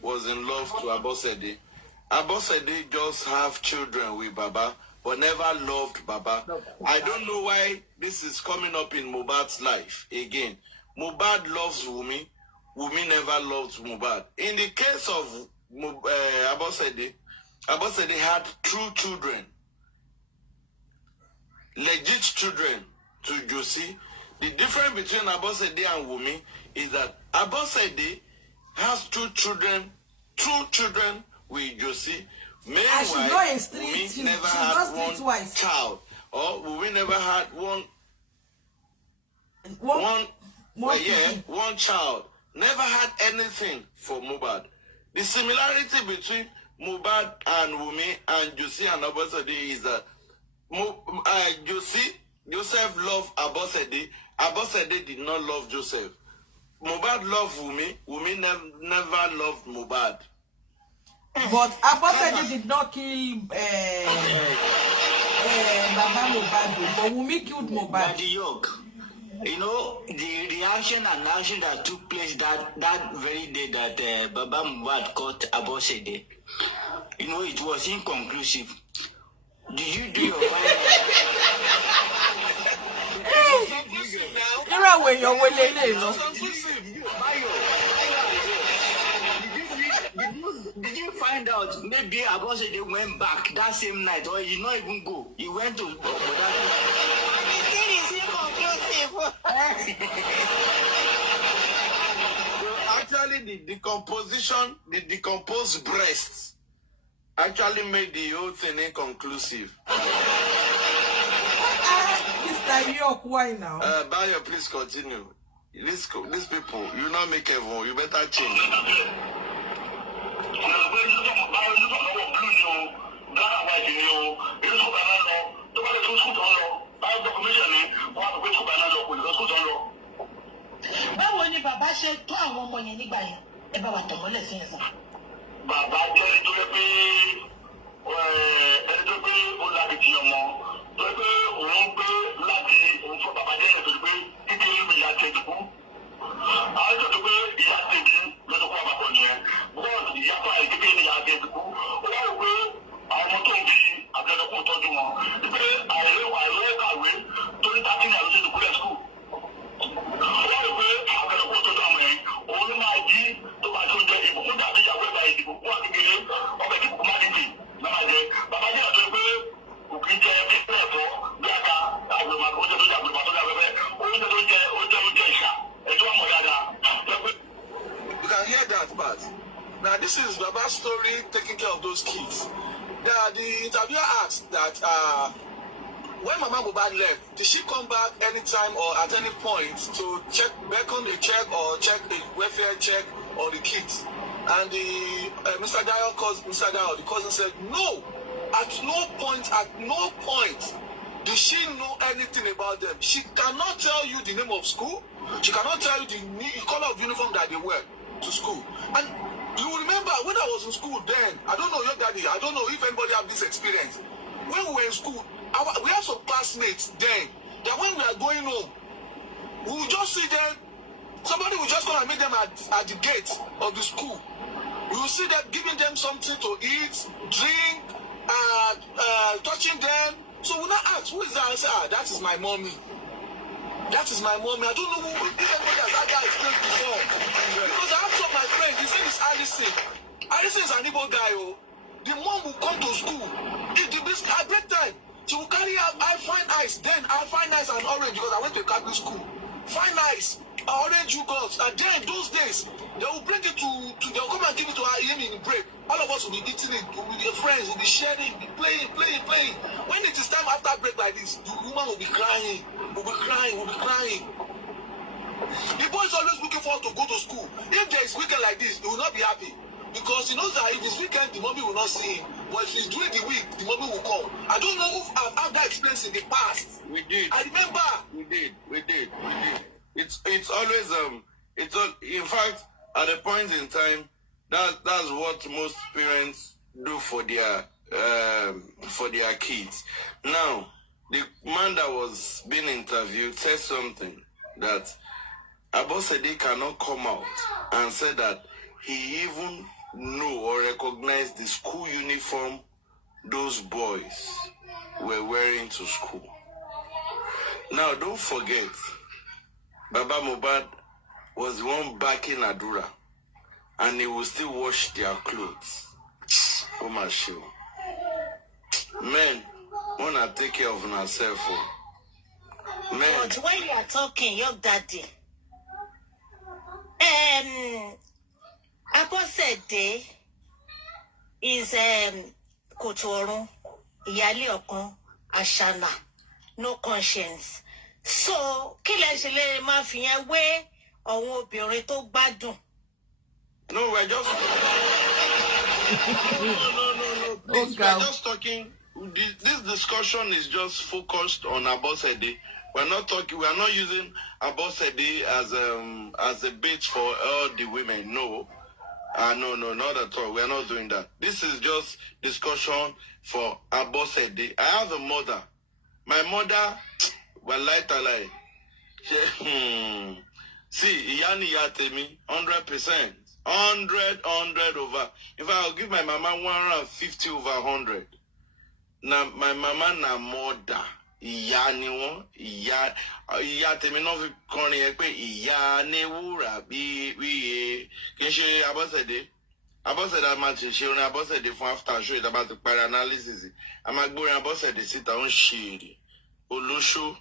was in love to Abosede. Abosede just have children with Baba, but never loved Baba. I don't know why this is coming up in Mohbad's life again. Mohbad loves Wumi. Wumi never loved Mohbad. In the case of Abosede, Abosede had true children, legit children to Josie. The difference between Abosede and Wumi is that Abosede has two children with Josie. Meanwhile, Wumi never had one child, or Wumi never had one child. Never had anything for Mohbad. The similarity between Mohbad and Wumi and Josie and Abosede is that Joseph loved Abosede. Abosede did not love Joseph. Mohbad loved Wumi. Wumi never loved Mohbad. But Abosede did not kill Baba Mohbad, but Wumi killed Mohbad. You know, the reaction and action that took place that very day that Baba Mohbad caught Abosede, you know, it was inconclusive. Did you do your Did you find out maybe Abosede went back that same night, or he did not even go? He went to Actually, the decomposed breasts actually made the whole thing inconclusive. Mr. York, why now? Bayo, please continue. These people, you not make heaven. You better change. Báwo ni bàbá ṣe tó àwọn ọmọ yẹn nígbà yẹn? Ẹ bá wa tọ̀mọ́lẹ̀ sí ẹ̀sán. Bàbá jẹ́ ẹni tó yẹ pé ó láti ti ọmọ. Tó yẹ pé òun gbé láti òun fún bàbá jẹ́ ẹni tó yẹ pé títí ìyá ti ẹ̀dùnkú. Àwọn ìjọ tó pé ìyá ti ẹ̀dí lọ́dọ̀ fún àbàbọ̀ nìyẹn. Bọ́ọ̀lù ìyá tó àyè kékeré ní ìyá ti ẹ̀dùnkú. Ó wá rò pé àwọn ọmọ tó ń fi àbẹ̀lẹ̀kùn tọ́jú wọn. Pé àìlè kàwé torí tàbí ní àlùjẹ́ ìdùkúlẹ̀ skul. You can hear that part. Now this is Baba's story taking care of those kids. The interviewer asked that when Mama Mohbad left, did she come back anytime or at any point to check, beckon the check or check the welfare check on the kids? And the Mr. Dayo, the cousin said, no, at no point did she know anything about them. She cannot tell you the name of school. She cannot tell you the color of uniform that they wear to school. And you remember when I was in school then, I don't know your daddy, I don't know if anybody have this experience. When we were in school, we have some classmates then that when we are going home, we will just see them, somebody will just come and meet them at the gate of the school. We will see them giving them something to eat, drink, touching them. So we now ask, who is that? I say, that is my mommy. That is my mommy. I don't know who, if anybody has had that experience before. Because I have some of my friends, his name is Allison. Allison is an Igbo guy. The mom will come to school. At break time, she will carry out fine ice. Then I find ice and orange because I went to a Catholic school. Fine ice, orange yogurt. And then those days, they will bring it they will come and give it to her in the break. All of us will be eating it. We'll be friends, we'll be sharing, we'll be playing. When it is time after break like this, the woman will be crying. We'll be crying. The boy is always looking forward to go to school. If there is weekend like this, he will not be happy. Because he knows that if it's weekend, the mommy will not see him. But if it's during the week, the mommy will come. I don't know if I've had that experience in the past. We did. I remember. We did. It's always in fact, at a point in time, That's what most parents do for their kids. Now, the man that was being interviewed said something that Abosede cannot come out and say that he even know or recognize the school uniform those boys were wearing to school. Now, don't forget, Baba Mohbad was the one backing Adura, and he will still wash their clothes. Oh my show. Men, wanna take care of yourself. Men. But when you are talking, your daddy, Abosede is Kotorun, Iyale Okun, Ashana, no conscience. So, kí lẹ ṣe lè máa fi yẹn wé àwọn obìnrin tó gbádùn. No, we're just no. Please, we're just talking. This discussion is just focused on Abosede. We're not using Abosede as a bait for all the women. No. No, not at all. We're not doing that. This is just discussion for Abosede. I have a mother. My mother, wallahi talai. See, Iyani Yatemi, 100%. 100 over. If I'll give my mama 150 over 100. Now, my mama na mother. Ìyá ni wọ́n, ìyá tèmi náà fi kọrin ẹ pé ìyá ni wúrà bí kì í ṣe Abọ́sẹ̀dé a máa ti ṣe orin Abọ́sẹ̀dé fún after show ìdábà ti parí analysis a máa gbórin Abọ́sẹ̀dé síta ó ń ṣe èrè olóṣó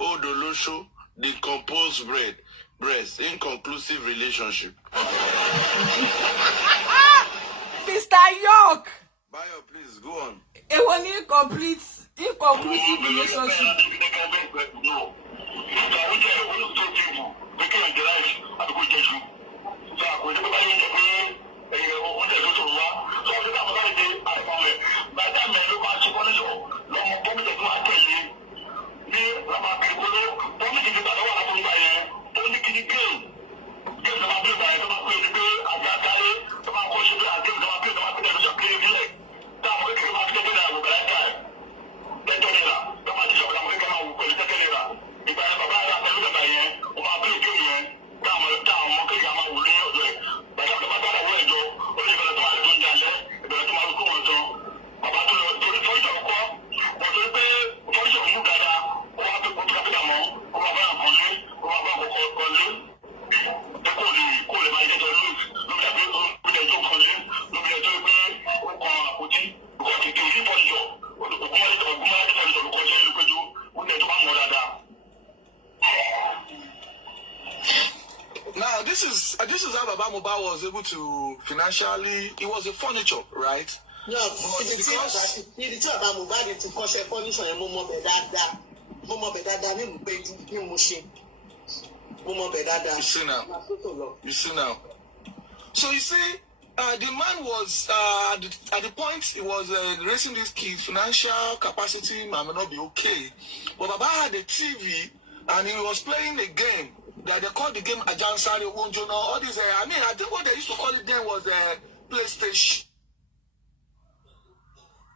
odolóṣó decomposed breast inconclusive relationship. Mr. York. Bayo, please go on. Èwo ni inconclusive relationship. Now, this is how Baba Mohbad was able to financially. It was a furniture, right? No, because the church about Mohbad to cost a furniture and more better You see now. So you see, the man was at the point he was raising these kids. Financial capacity may not be okay, but Baba had a TV and he was playing a game. That they called the game Ajansari Wonjono. All this, I think what they used to call it then was PlayStation.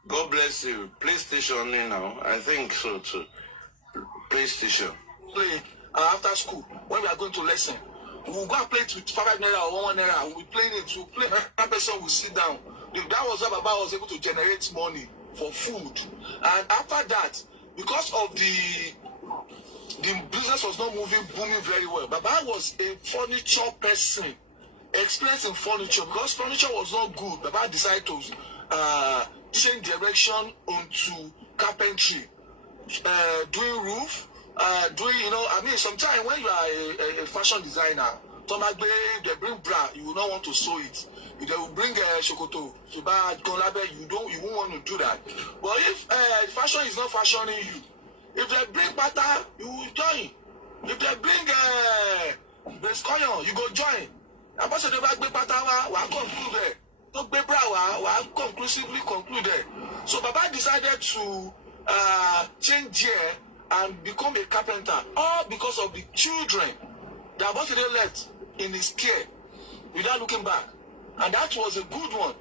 God bless you. PlayStation now. I think so too. PlayStation. Play after school when we are going to lesson. We will go and play it with 5 naira or 1 naira. We will play it. We play. That person will sit down. That was how Baba was able to generate money for food. And after that, because of the business was not booming very well. Baba was a furniture person, experienced in furniture. Because furniture was not good, Baba decided to change direction onto carpentry, doing roof, sometimes when you are a fashion designer, they bring bra, you will not want to sew it. If they will bring shokoto, you won't want to do that. But if fashion is not fashioning you, if they bring butter, you will join. If they bring Bescoyon, you go join. I must say they bring butter, we are concluded. Don't be bra, we are conclusively concluded. So Baba decided to change gear and become a carpenter, all because of the children that Abosede left in his care without looking back. and that was a good one.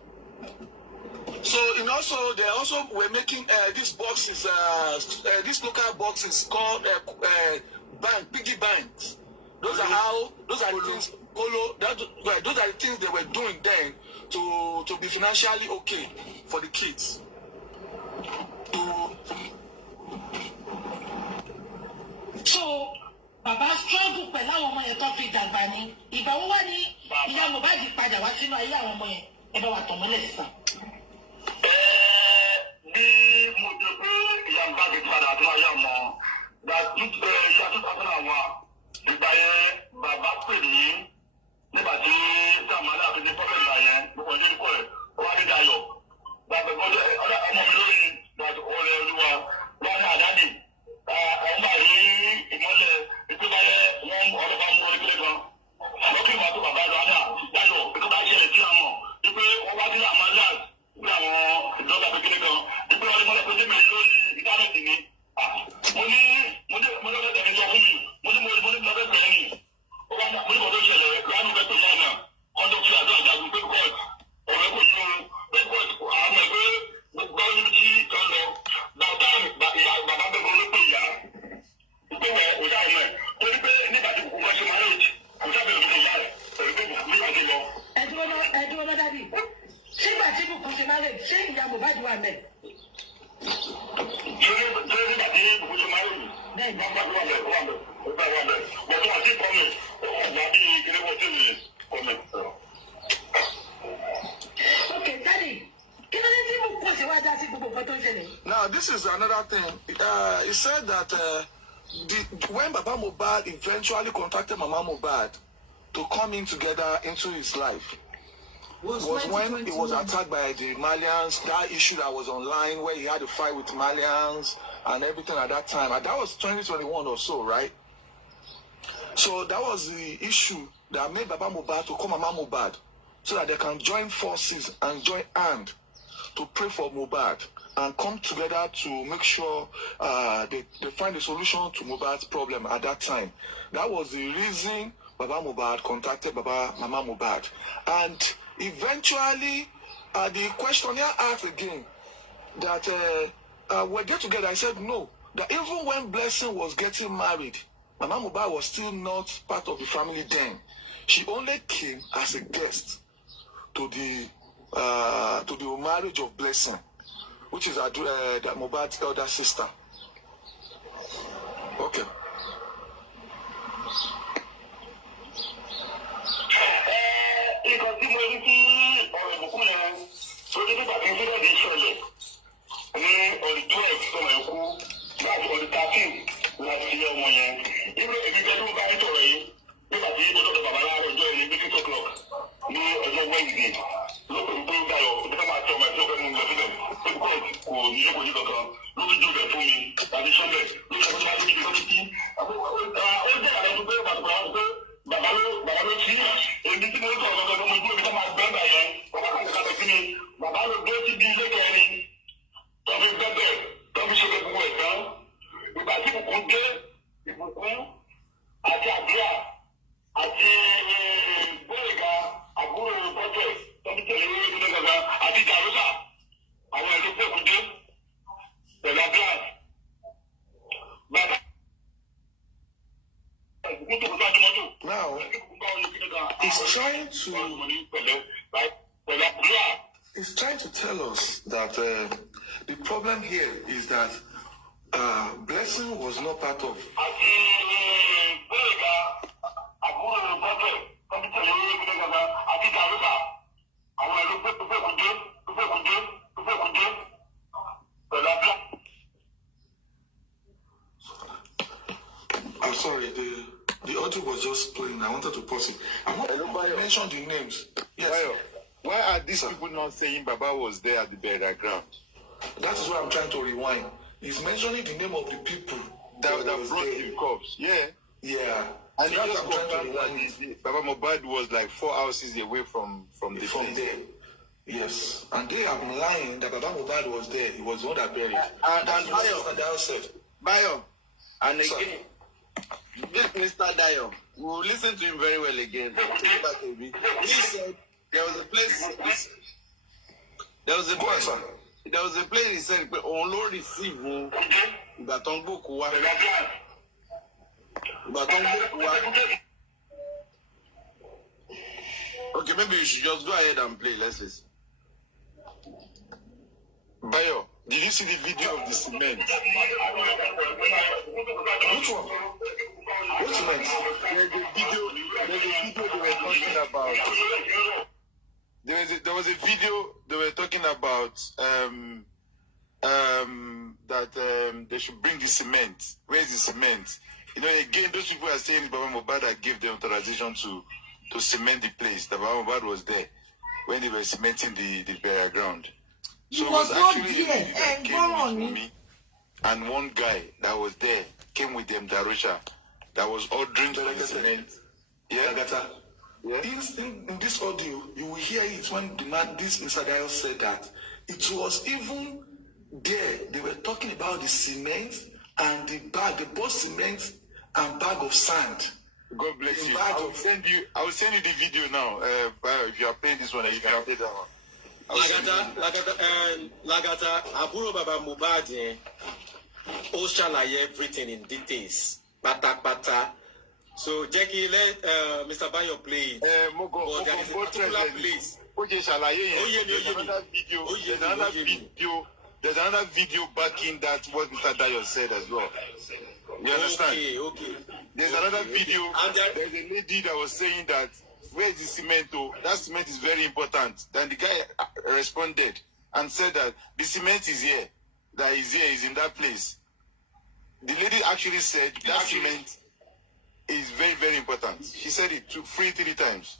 So, and also they also were making these boxes, these local boxes called piggy banks. Those are the things. Those are the things they were doing then to be financially okay for the kids. So, Baba struggle pẹ̀lú àwọn ọmọ yẹn tó fi dàgbà ni. Ìgbà wo wá ní ìyá Mohbad padà wá sínú ayé àwọn ọmọ yẹn? Ẹ bá wa tàn mọ́lẹ̀ sísà. Bí mo jẹ pé ìyá Mohbad padà sínú ayé ọmọ, ìyá 2001, ìgbà yẹn bàbá pè mí nígbà tí sàmàlà àti ní Prophetic yẹn gbogbo ẹni kọ́ ẹ̀ wá ní Dayọ̀. Bàbá gbọ́dọ̀ ọmọ mi lórí ọ̀rẹ́ olúwa wá ní àdádì. Àwọn máa rí ìmọ́lẹ̀ ìpínlẹ̀ wọn ọlọ́pàá mú orí kílẹ̀ kan. Lọ́kì ìwà tó bàbá lọ àdá Dayọ̀ ètò bá ṣẹlẹ̀ sí àwọn ìpè wọ́n wá sí àmàlà ní àwọn ìjọba kékeré kan. Ìpè wọn ní mọ́lẹ̀ pé jẹ́mi lórí ìdánilẹ́sì ni. Mo ní lọ́dọ̀ tẹ̀lé sọ fún mi. Mo ní lọ́dọ̀ tẹ̀lé ni. Ó wá mo ní kò tó ṣẹlẹ̀ láti fẹ́ tó yára ọdún fi àdó àjàgùn pé court ọ̀rẹ́ kò tó pé court àwọn ẹgbẹ́ gbọ́ níbi tí kan lọ. Bàbá bẹ̀rẹ̀ olóògbé ìyá ìgbéwẹ̀ ọ̀dà ọmọ ẹ̀ torí pé nígbà tí kò wọ́n ṣe marriage kò sábẹ̀ olóògbé ìyá rẹ̀ pẹ̀lú pé nígbà tí lọ. Ẹ̀dúró náà dádì. Ṣé ìgbà tí kò ṣe marriage ṣé ìyá Mohbad wà mẹ́? Ṣé nígbà tí kò ṣe marriage? Bẹ́ẹ̀ni. Bàbá wà mẹ́ wà mẹ́ bọ̀dọ̀ àti ìkọ́mi ọ̀gbà bíi kéré wọ́n ti ní kọ́mi. Okay, daddy. Kí ló dé tí mo kò ṣe wá dá sí gbogbo nǹkan tó ń ṣẹlẹ̀? Now, this is another thing. He said that when Baba Mohbad eventually contacted Mama Mohbad to come in together into his life, was when he was attacked by the Malians, that issue that was online where he had a fight with Malians and everything at that time. And that was 2021 or so, right? So that was the issue that made Baba Mohbad to call Mama Mohbad so that they can join forces and join hand to pray for Mohbad and come together to make sure they find a solution to Mohbad's problem at that time. That was the reason Baba Mohbad contacted Mama Mohbad. And eventually, the questionnaire asked again that were they together? I said no. That even when Blessing was getting married, Mama Mohbad was still not part of the family then. She only came as a guest to the marriage of Blessing, which is that Mohbad's elder sister. Okay. Nǹkan tí mo rí sí ọ̀rọ̀ ìbùkún yẹn lórí nígbà tí ìṣẹ́lẹ̀ di ìṣẹ̀lẹ̀ ní ọ̀rẹ́ 12 sọmọ ẹ̀kú láti ọ̀rẹ́ 13 láti ṣe ọmọ yẹn. Ibi èmi jẹ́ tó bá nítorọ̀ yìí nígbà tí ó dọ̀dọ̀ bàbá láàárọ̀ ọjọ́ ìrìn bí 6 o'clock ní ọjọ́ Wednesday lópin tó ń dayọ̀ bí ká máa tẹ ọmọ ẹ̀sìn ọ̀fẹ́ mú lọ sílẹ̀ pé court kò ní yókò ní kankan ló fi jùlẹ̀ fún mi tàbí sọ́lẹ̀ ló fi ọjọ́ àti ìgbésí títí. Ó jẹ́ àlejò pé bàbá ló ti èmi tí mo ń sọ̀rọ̀ lọ́dọ̀ mo gbé mi tó máa gbẹ́ bà yẹn bàbá kan kàkà sí mi bàbá ló dé sí bí ilé kẹrin tó fi gbẹ́bẹ̀ tó fi ṣe gbogbo ẹ̀ tán ìgbà tí ìbùkún dé ìbùkún àti àdúrà àti gbẹ̀rẹ̀gà àbúrò bọ́tẹ̀ tó fi tẹ̀lé ilé gangan àti jàrúsà àwọn ẹ̀rọ pẹ̀kú dé pẹ̀lú àdúrà bàbá. Now, he's trying to tell us that the problem here is that Blessing was not part of. I'm sorry, the audio was just playing. I wanted to pause it. I want to mention the names. Yes. Why are these people not saying Baba was there at the burial ground? That is what I'm trying to rewind. He's mentioning the name of the people that brought the corpse. Yeah. Yeah. And that's what I'm trying to rewind. Baba Mohbad was like 4 houses away from there. Yes. And they have been lying that Baba Mohbad was there. He was the one that buried. And Bayo. And again, this Mr. Dayo, we will listen to him very well again. He said There was a place. There was a place. There was a place he said, "But on Lord receive baton book wa." Okay, maybe you should just go ahead and play. Let's listen. Bayo, did you see the video of the cement? Which one? What cement? There's a video they were talking about. There was a video they were talking about that they should bring the cement. Where's the cement? You know, again, those people are saying Baba Mohbad gave them authorization to cement the place. That Baba Mohbad was there when they were cementing the burial ground. So it was actually that came with me, and one guy that was there came with them, Darusha, that was ordering for the cement. Yeah, yeah. In this audio, you will hear it when the man, this Mr. Dial said that it was even there. They were talking about the cement and the bag. They bought cement and bag of sand. God bless you. I will send you the video now. If you are playing this one, you can play that one. Lagata, Aburo Baba Mohbad, ó ṣàlàyé everything in details. Pata. So Jackie, let Mr. Bayo play it. But there is a particular place. There's another video backing that what Mr. Dayo said as well. You understand? Okay. There's another video. There's a lady that was saying that where's the cement? That cement is very important. Then the guy responded and said that the cement is here. That is here, is in that place. The lady actually said that cement is very, very important. She said it 3 times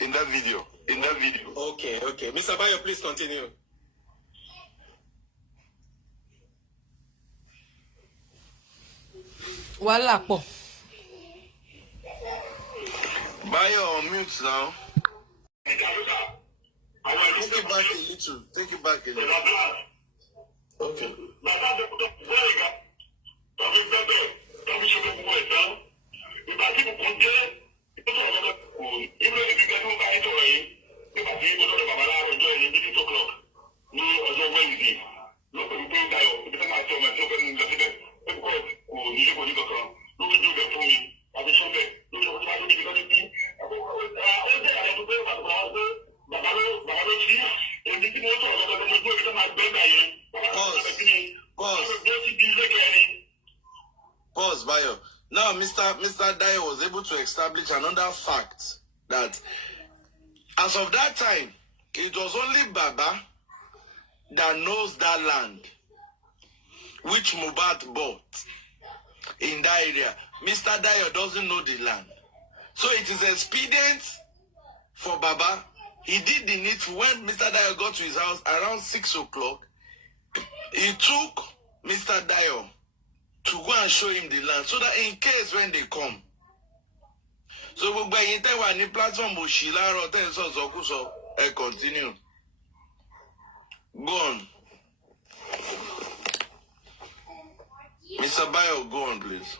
in that video. Okay. Mr. Bayo, please continue. Wàhálà pọ̀. Bayo on mute now. Take it back a little. Okay. Pause, Bayo. Now, Mr. Dayo was able to establish another fact that as of that time, it was only Baba that knows that land which Mohbad bought in that area. Mr. Dayo doesn't know the land. So it is expedient for Baba. He did the needful. When Mr. Dayo got to his house around 6 o'clock, he took Mr. Dayo to go and show him the land so that in case when they come. So gbogbo ẹ̀yin tẹ́ wà ní platform òṣì láàárọ̀ tẹ́ ń sọ̀sọ̀kúsọ ẹ continue. Go on. Mr. Bayo, go on, please.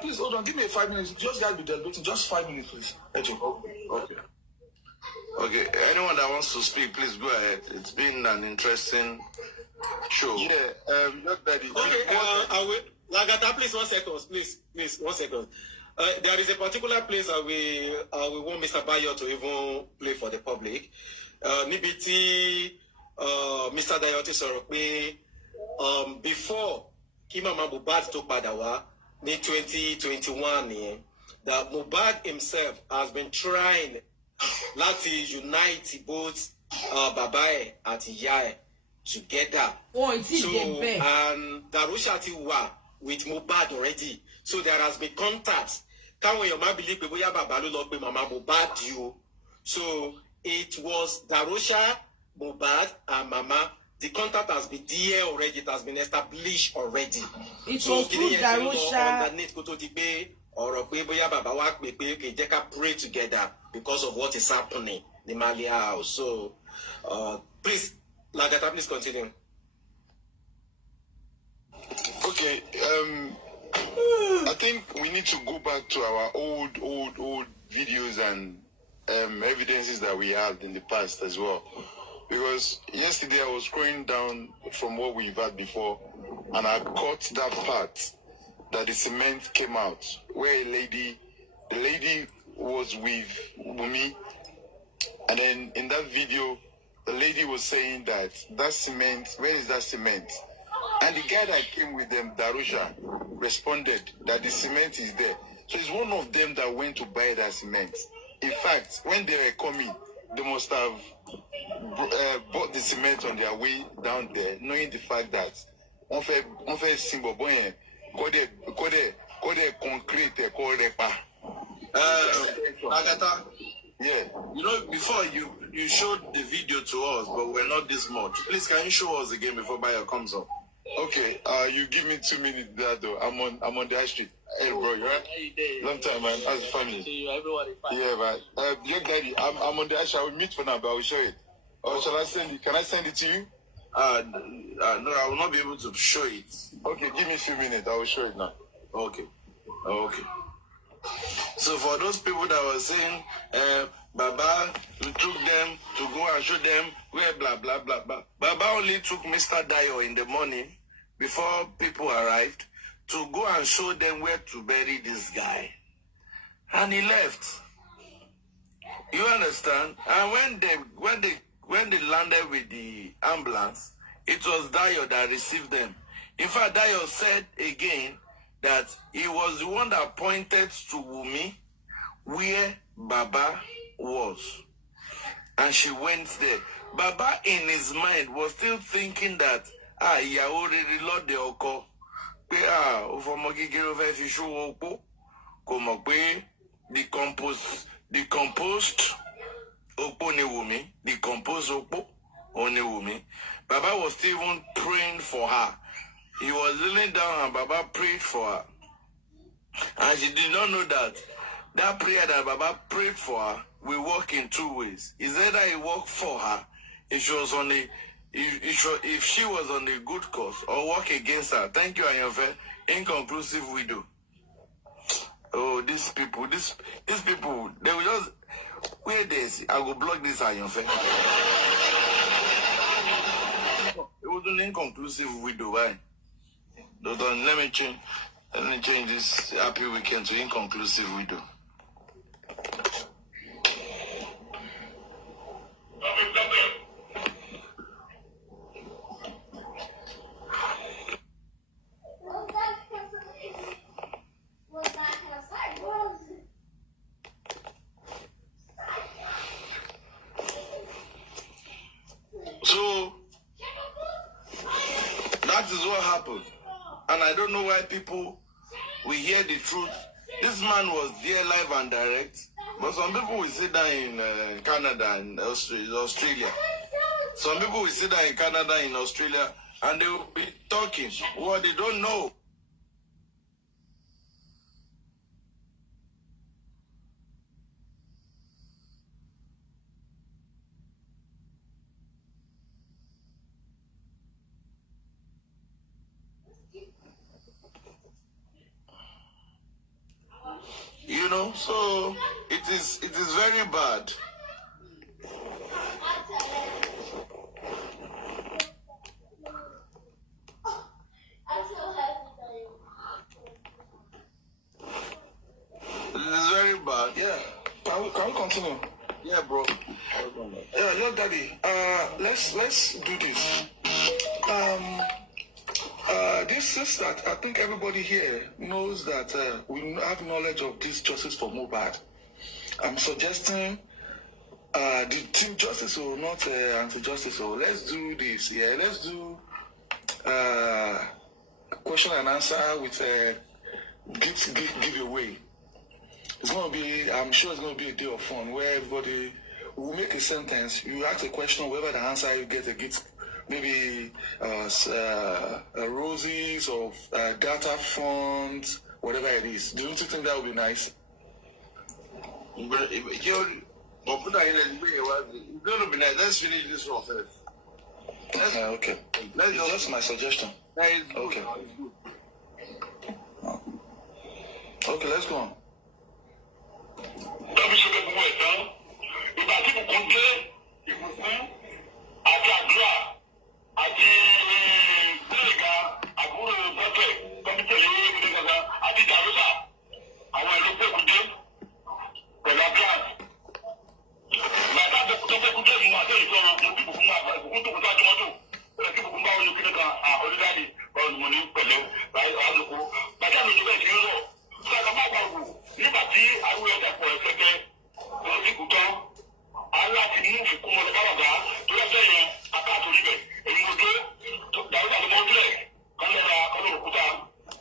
Please hold on. Give me 5 minutes. Just guys be deliberating. Just 5 minutes, please. Okay. Anyone that wants to speak, please go ahead. It's been an interesting show. Yeah. Not that it. Okay. I will. Lagata, please 1 second. Please 1 second. There is a particular place we want Mr. Bayo to even play for the public. Níbi Mr. Dayo ti sọ̀rọ̀ pé before kí Mama Mohbad tó padà wá ní 2021 nìyẹn, that Mohbad himself has been trying láti unite both bàbá ẹ̀ àti ìyá ẹ̀ together. And Darusha ti wà with Mohbad already. So there has been contact. Káwọn èèyàn má believe pé bóyá bàbá ló lọ pé Mama Mohbad yìí o. So it was Darusha, Mohbad, and Mama. The contact has been there already. It has been established already. It was through Darusha. Underneath kó tó di pé ọ̀rọ̀ pé bóyá bàbá wa pè pé okay, jẹ́ ká pray together because of what is happening in the Malia house. So please, Lagata, please continue. Okay. I think we need to go back to our old videos and evidences that we had in the past as well. Because yesterday I was scrolling down from what we've had before, and I caught that part that the cement came out, where the lady was with Wumi, and then in that video, the lady was saying that cement, where is that cement? And the guy that came with them, Darusha, responded that the cement is there. So it's one of them that went to buy that cement. In fact, when they were coming, they must have bought the cement on their way down there, knowing the fact that on fait symbol boy, concrete Agatha, yeah. you know, before you showed the video to us, but we're not this much. Please, can you show us again before Bayo comes up? Okay, you give me 2 minutes there though. I'm on the high street. Hey bro, you right? Long time, man. How's the family? See you, everybody fine. Yeah, man. Young daddy, I'm on the high street. I will meet for now, but I will show it. Or shall I send it? Can I send it to you? No, I will not be able to show it. Okay, give me a few minutes. I will show it now. Okay. So for those people that were saying, Baba, we took them to go and show them where blah, blah, blah, blah. Baba only took Mr. Dio in the morning before people arrived to go and show them where to bury this guy. And he left. You understand? And when they landed with the ambulance, it was Dio that received them. In fact, Dio said again that he was the one that pointed to Wumi where Baba was. And she went there. Baba in his mind was still thinking that, he already lost the oko. Decomposed Opo ne Wumi, decomposed Opo One Wumi. Baba was still even praying for her. He was kneeling down and Baba prayed for her. And she did not know that prayer that Baba prayed for her will work in 2 ways. It's either it worked for her if she was on a good cause, or work against her. Thank you, Ayanfe. Inconclusive widow. Oh, these people, they will just where this. I will block this Ayanfe. It was an inconclusive widow, right? Let me change this happy weekend to inconclusive widow. So that is what happened. And I don't know why people will hear the truth. This man was there live and direct. But some people will sit down in Canada and Australia. Some people will sit down in Canada and Australia and they will be talking what they don't know. You know, so it is very bad. It is very bad. Yeah. Can we continue? Yeah, bro. Yeah, look, Daddy. Let's do this. This is that I think everybody here knows that we have knowledge of this justice for Mohbad. I'm suggesting the team justice or not anti-justice. So let's do this. Yeah, let's do question and answer with giveaway. It's going to be, I'm sure it's going to be a day of fun where everybody will make a sentence. You ask a question, whoever the answer, you get a gift. Maybe roses or data funds, whatever it is. Don't you think that would be nice? It's going to be nice. Let's finish this one first. Okay. It's just my suggestion. Okay. Okay, let's go on. ẹ̀sán ìgbà tí ìbùkún dé ìbùkún àti àdúrà àti gbẹ̀gà àbúrò bọ́tẹ̀ kọ́mítẹ̀lé gbẹ̀gà àti jàrúsà àwọn ẹ̀rọ pẹ̀kúdé pẹ̀lú abíyàn. Bàtà tó pẹ̀kúdé mú àti ìfọ̀rọ̀ mo bí ìbùkún máa ìbùkún tó kú sáájú mọ́tò ẹ̀rọ kí ìbùkún bá wọn lókè nìkan onídàáni báwọn ni mo ní pẹ̀lẹ́ àlùkò. Bàtà mi ìjọba ìṣẹ́ rọ̀ fún ẹ̀ka má gbà wò nígbà tí àwọn ẹ̀dá pọ̀ ẹ̀fẹ́fẹ́ lọ sí kùtọ́ aláti mú ìfikún mọ́ lọ́wọ́dá tó lọ́sẹ̀ yẹn akáàtó níbẹ̀ èyí mo dé dàrúdà tó mọ́ sílẹ̀ kọ́lẹ́ra kọ́lẹ́ òkúta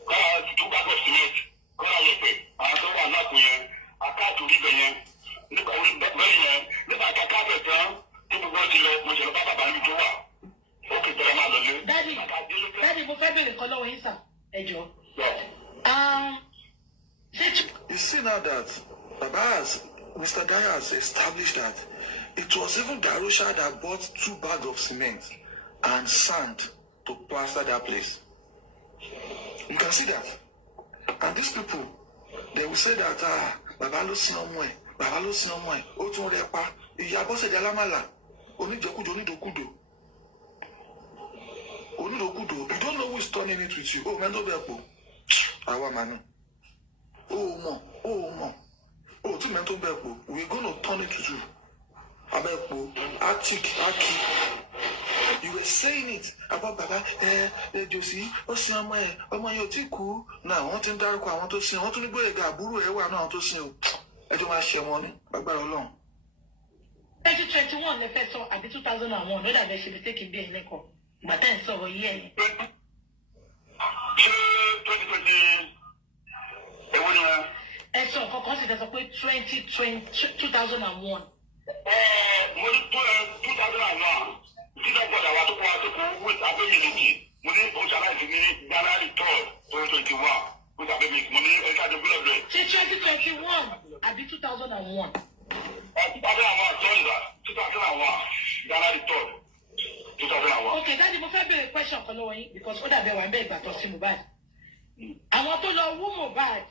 kọ́lá tó gbàgbọ́ sílẹ̀tì kọ́lá yẹpẹ̀ àwọn tó wà náà kù yẹn akáàtó níbẹ̀ yẹn nígbà orí bẹ́ẹ̀ yẹn nígbà tá a káàtó tán tí gbogbo ti lọ mo ṣẹlẹ̀ bá bàbá mi tó wà ó kì í tẹ́lẹ̀ máa lọ lé. Dádì mo fẹ́ bèrè kan lọ́wọ́ yín sà ẹ jọ. You see now that Mr. Daya has established that it was even Darusha that bought 2 bags of cement and sand to plaster that place. You can see that. And these people, they will say that Baba lo sin omo e, Baba lo sin omo e, o tun re pa, iya bose de alamala, onijokudo, onidokudo. Onidokudo, you don't know who is turning it with you. Oh, man, don't be a fool. Awa manu. Oh, mo. Oh, two men don't be a fool. We're going to turn it with you. Abepo, Aki. You were saying it about Baba, Josie, Omo Yotiku. Now, I want to dark, I want to see, I want to go a gaburu, I want to see. I don't want to share money, Baba alone. 2021, the first one, at the 2001, no, that they should be taking being Neko. But then, so, yeah. 2020. And so, consider 2020, 2001. 2001. Títà gbọ́dọ̀ wà tó kọ́ àtòkò with Abandonment. Mo ní oṣàlàyé ní January 3rd, 2021 with Abandonment. Mo ní ẹ̀ka àjọ bílọ̀ bẹ̀rẹ̀. Ṣé 2021 àbí 2001? 2001, sorry sir. 2001, January 3rd, 2001. Okay, Daddy, mo fẹ́ bèrè question kan lọ́wọ́ yín because ó dàbí ẹwà ń bẹ́ ìgbà tó sí Mohbad. Àwọn tó lọ wú Mohbad,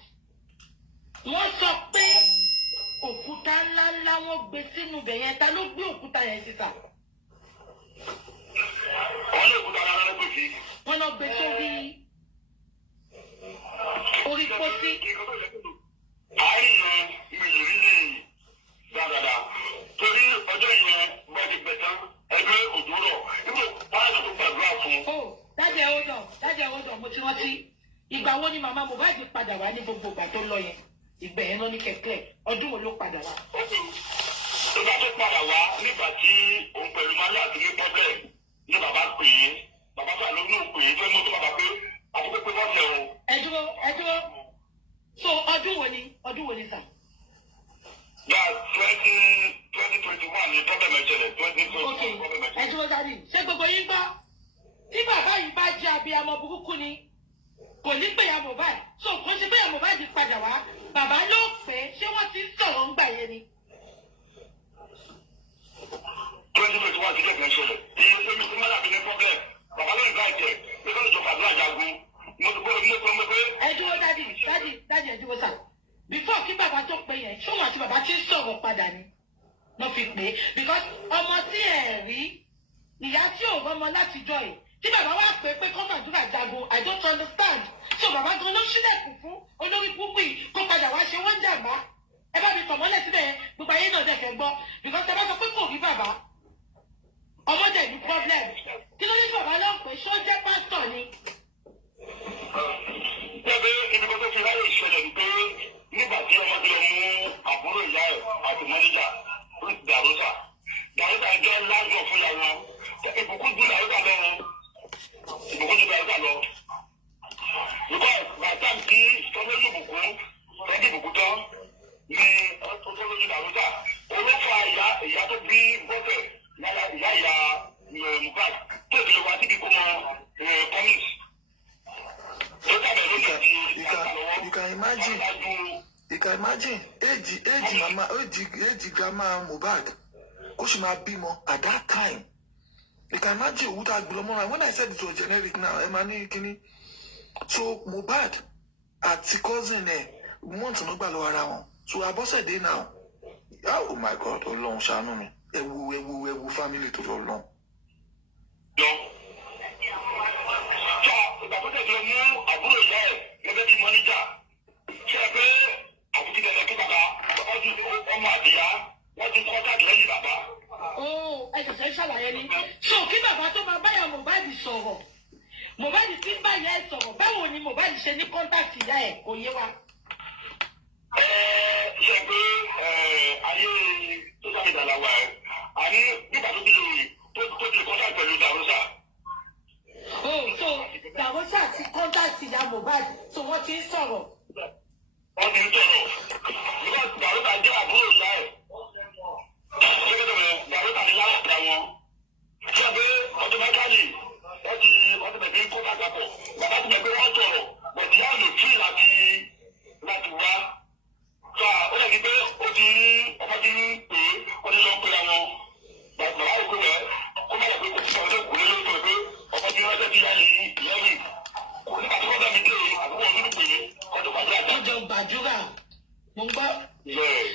wọ́n sọ pé òkúta ńláńlá wọ́n gbé sínú ibẹ̀ yẹn. Ta ló gbé òkúta yẹn síta? Wọ́n lé òkúta ńláńlá ló gbé sí. Wọ́n lọ gbé sórí pósí. Àárín yẹn mi ò rí ní dáadáa. Torí ọjọ́ yẹn bá ti gbẹ tán, ẹgbẹ́ òjò rọ̀. Nígbà pàṣẹ tó gbàdúrà fún. Oh, Daddy ẹ hold on, mo ti rántí. Ìgbà wo ni màmá Mohbad padà wá ní gbogbo ìgbà tó lọ yẹn? Ìgbà yẹn lọ ní kẹ̀kẹ́. Ọdún wo ló padà wá? Ìgbà tó padà wá nígbà tí òun pẹ̀lú Maria àti ní pọ́blẹ̀ ní bàbá pè é. Bàbá sà ló ní òpè é fẹ́ mọ́ tó bàbá pé àti pé bọ́ọ̀sẹ̀ o. Ẹ dúró. So ọdún wo ni sà? That 2021 ni problem ẹ̀ṣẹ̀lẹ̀ 2021 problem ẹ̀ṣẹ̀lẹ̀. Ẹ dúró Daddy, ṣé gbogbo yín gbọ́? Tí bàbá yìí bá jẹ́ abiyamọ burúkú ni, kò ní pè ya Mohbad. So kò sí pé ya Mohbad padà wá. Bàbá ló pè é, ṣé wọ́n ti ń sọ̀rọ̀ ń gbà yẹn ni? 2021 ti kẹ́kẹ́ ṣẹlẹ̀. Iye mi ti máa dàbí ní problem. Bàbá ló ń gbà ẹ̀jẹ̀ pé kọ́ ló jọ fàdúrà jagun. Mo ti gbọ́ pé. Ẹ dúró Daddy ẹ dúró sà. Before kí bàbá tó pè yẹn, ṣé wọn àti bàbá ti ń sọ̀rọ̀ padà ni? Wọ́n fi pè é. Because ọmọ tí ẹ̀ rí, ìyá tí ò rọ́mọ láti jọ ẹ̀. Tí bàbá wá pè pé kọ́ fàdúrà jagun, I don't understand. So bàbá gan ló ṣílẹ̀kùn fún olórí púpù yìí kó padà wá ṣe wọ́n jàmbá. Ẹ bá mi tọ̀ mọ́lẹ̀ síbẹ̀ yẹn, gbogbo ayé náà dẹ̀ fẹ́ gbọ́. Because tẹ bá sọ pé kò rí bàbá. Ọmọdé ní problem. Kí ló ní bàbá náà pé ṣó jẹ́ pásítọ̀ ni? Ṣé ibi kan tó fi ráyè ìṣẹ̀lẹ̀ ni pé nígbà tí ọmọdé lọ mú àbúrò ìyá ẹ̀ àti mọ́níjà Dàrúsà. Dàrúsà jẹ́ láàjọ fún ìyàwó. Ìbùkún ju Dàrúsà lọ. Because by the time tí tọ́lójú ìbùkún tán ni tọ́lójú Dàrúsà. Olófà ìyá tó bí bọ́tẹ̀ ìyá Mohbad tó ti lè wá síbi kó mọ promise. You can imagine age grandma Mohbad kó sì máa bímọ at that time. You can imagine who that belong. When I said it was generic now, Emani Kini. So Mohbad àti cousin months no gbà lọ ara wọn. So Abọ́sẹ̀dé now. Oh my God, Ọlọ́run ṣàánú mi. Ewu family tó lọ long. So, ìgbà tó tẹ̀sí mú àbúrò ìyá ẹ̀ gẹ́gẹ́ bí mọ́níjà. Ṣé ẹ pé àbúkí tẹ̀sẹ̀ kí bàbá ọdún ọmọ àbíyá wọ́n ti kọ́ńtàkì lẹ́yìn bàbá. Ẹ ṣẹ̀ṣẹ̀ ṣàlàyé ni. So kí bàbá tó máa báyà Mohbad sọ̀rọ̀. Mohbad ti ń báyà ẹ̀ sọ̀rọ̀. Báwo ni Mohbad ṣe ní kọ́ńtàkì ìyá ẹ̀ kò yé wa? Ṣé pé ayé social media la wà ẹ́? Àní nígbà tó ti kọ́ńtàkì pẹ̀lú Dàrúsà. So Dàrúsà ti kọ́ńtàkì ìyá Mohbad so wọ́n ti ń sọ̀rọ̀. Wọ́n ti ń sọ̀rọ̀. Nígbà Dàrúsà jẹ́ àbúrò ìyá ẹ̀. Dàrúsà ni láti àwọn. Ṣé pé automatically wọ́n ti bẹ̀rẹ̀ kó bàtà pọ̀. Bàbá ti bẹ̀rẹ̀ wọ́n sọ̀rọ̀. Bẹ̀rẹ̀ ìyá lò tí láti wá. Sọ ó yẹ kí pé ọmọ ti ń pè é, ó ti lọ pé àwọn. Bàbá òkú rẹ̀ kó má yẹ pé kó ti sọ̀rọ̀ lé kúlé lórí pé ọmọ ti ránṣẹ́ ti yá ní lẹ́yìn. Kò ní àti kọ́ńtà mi dé àbúrò ọdún pè é kọ́ńtà gbàdúrà. Ọjọ́ gbàdúrà mo ń gbọ́.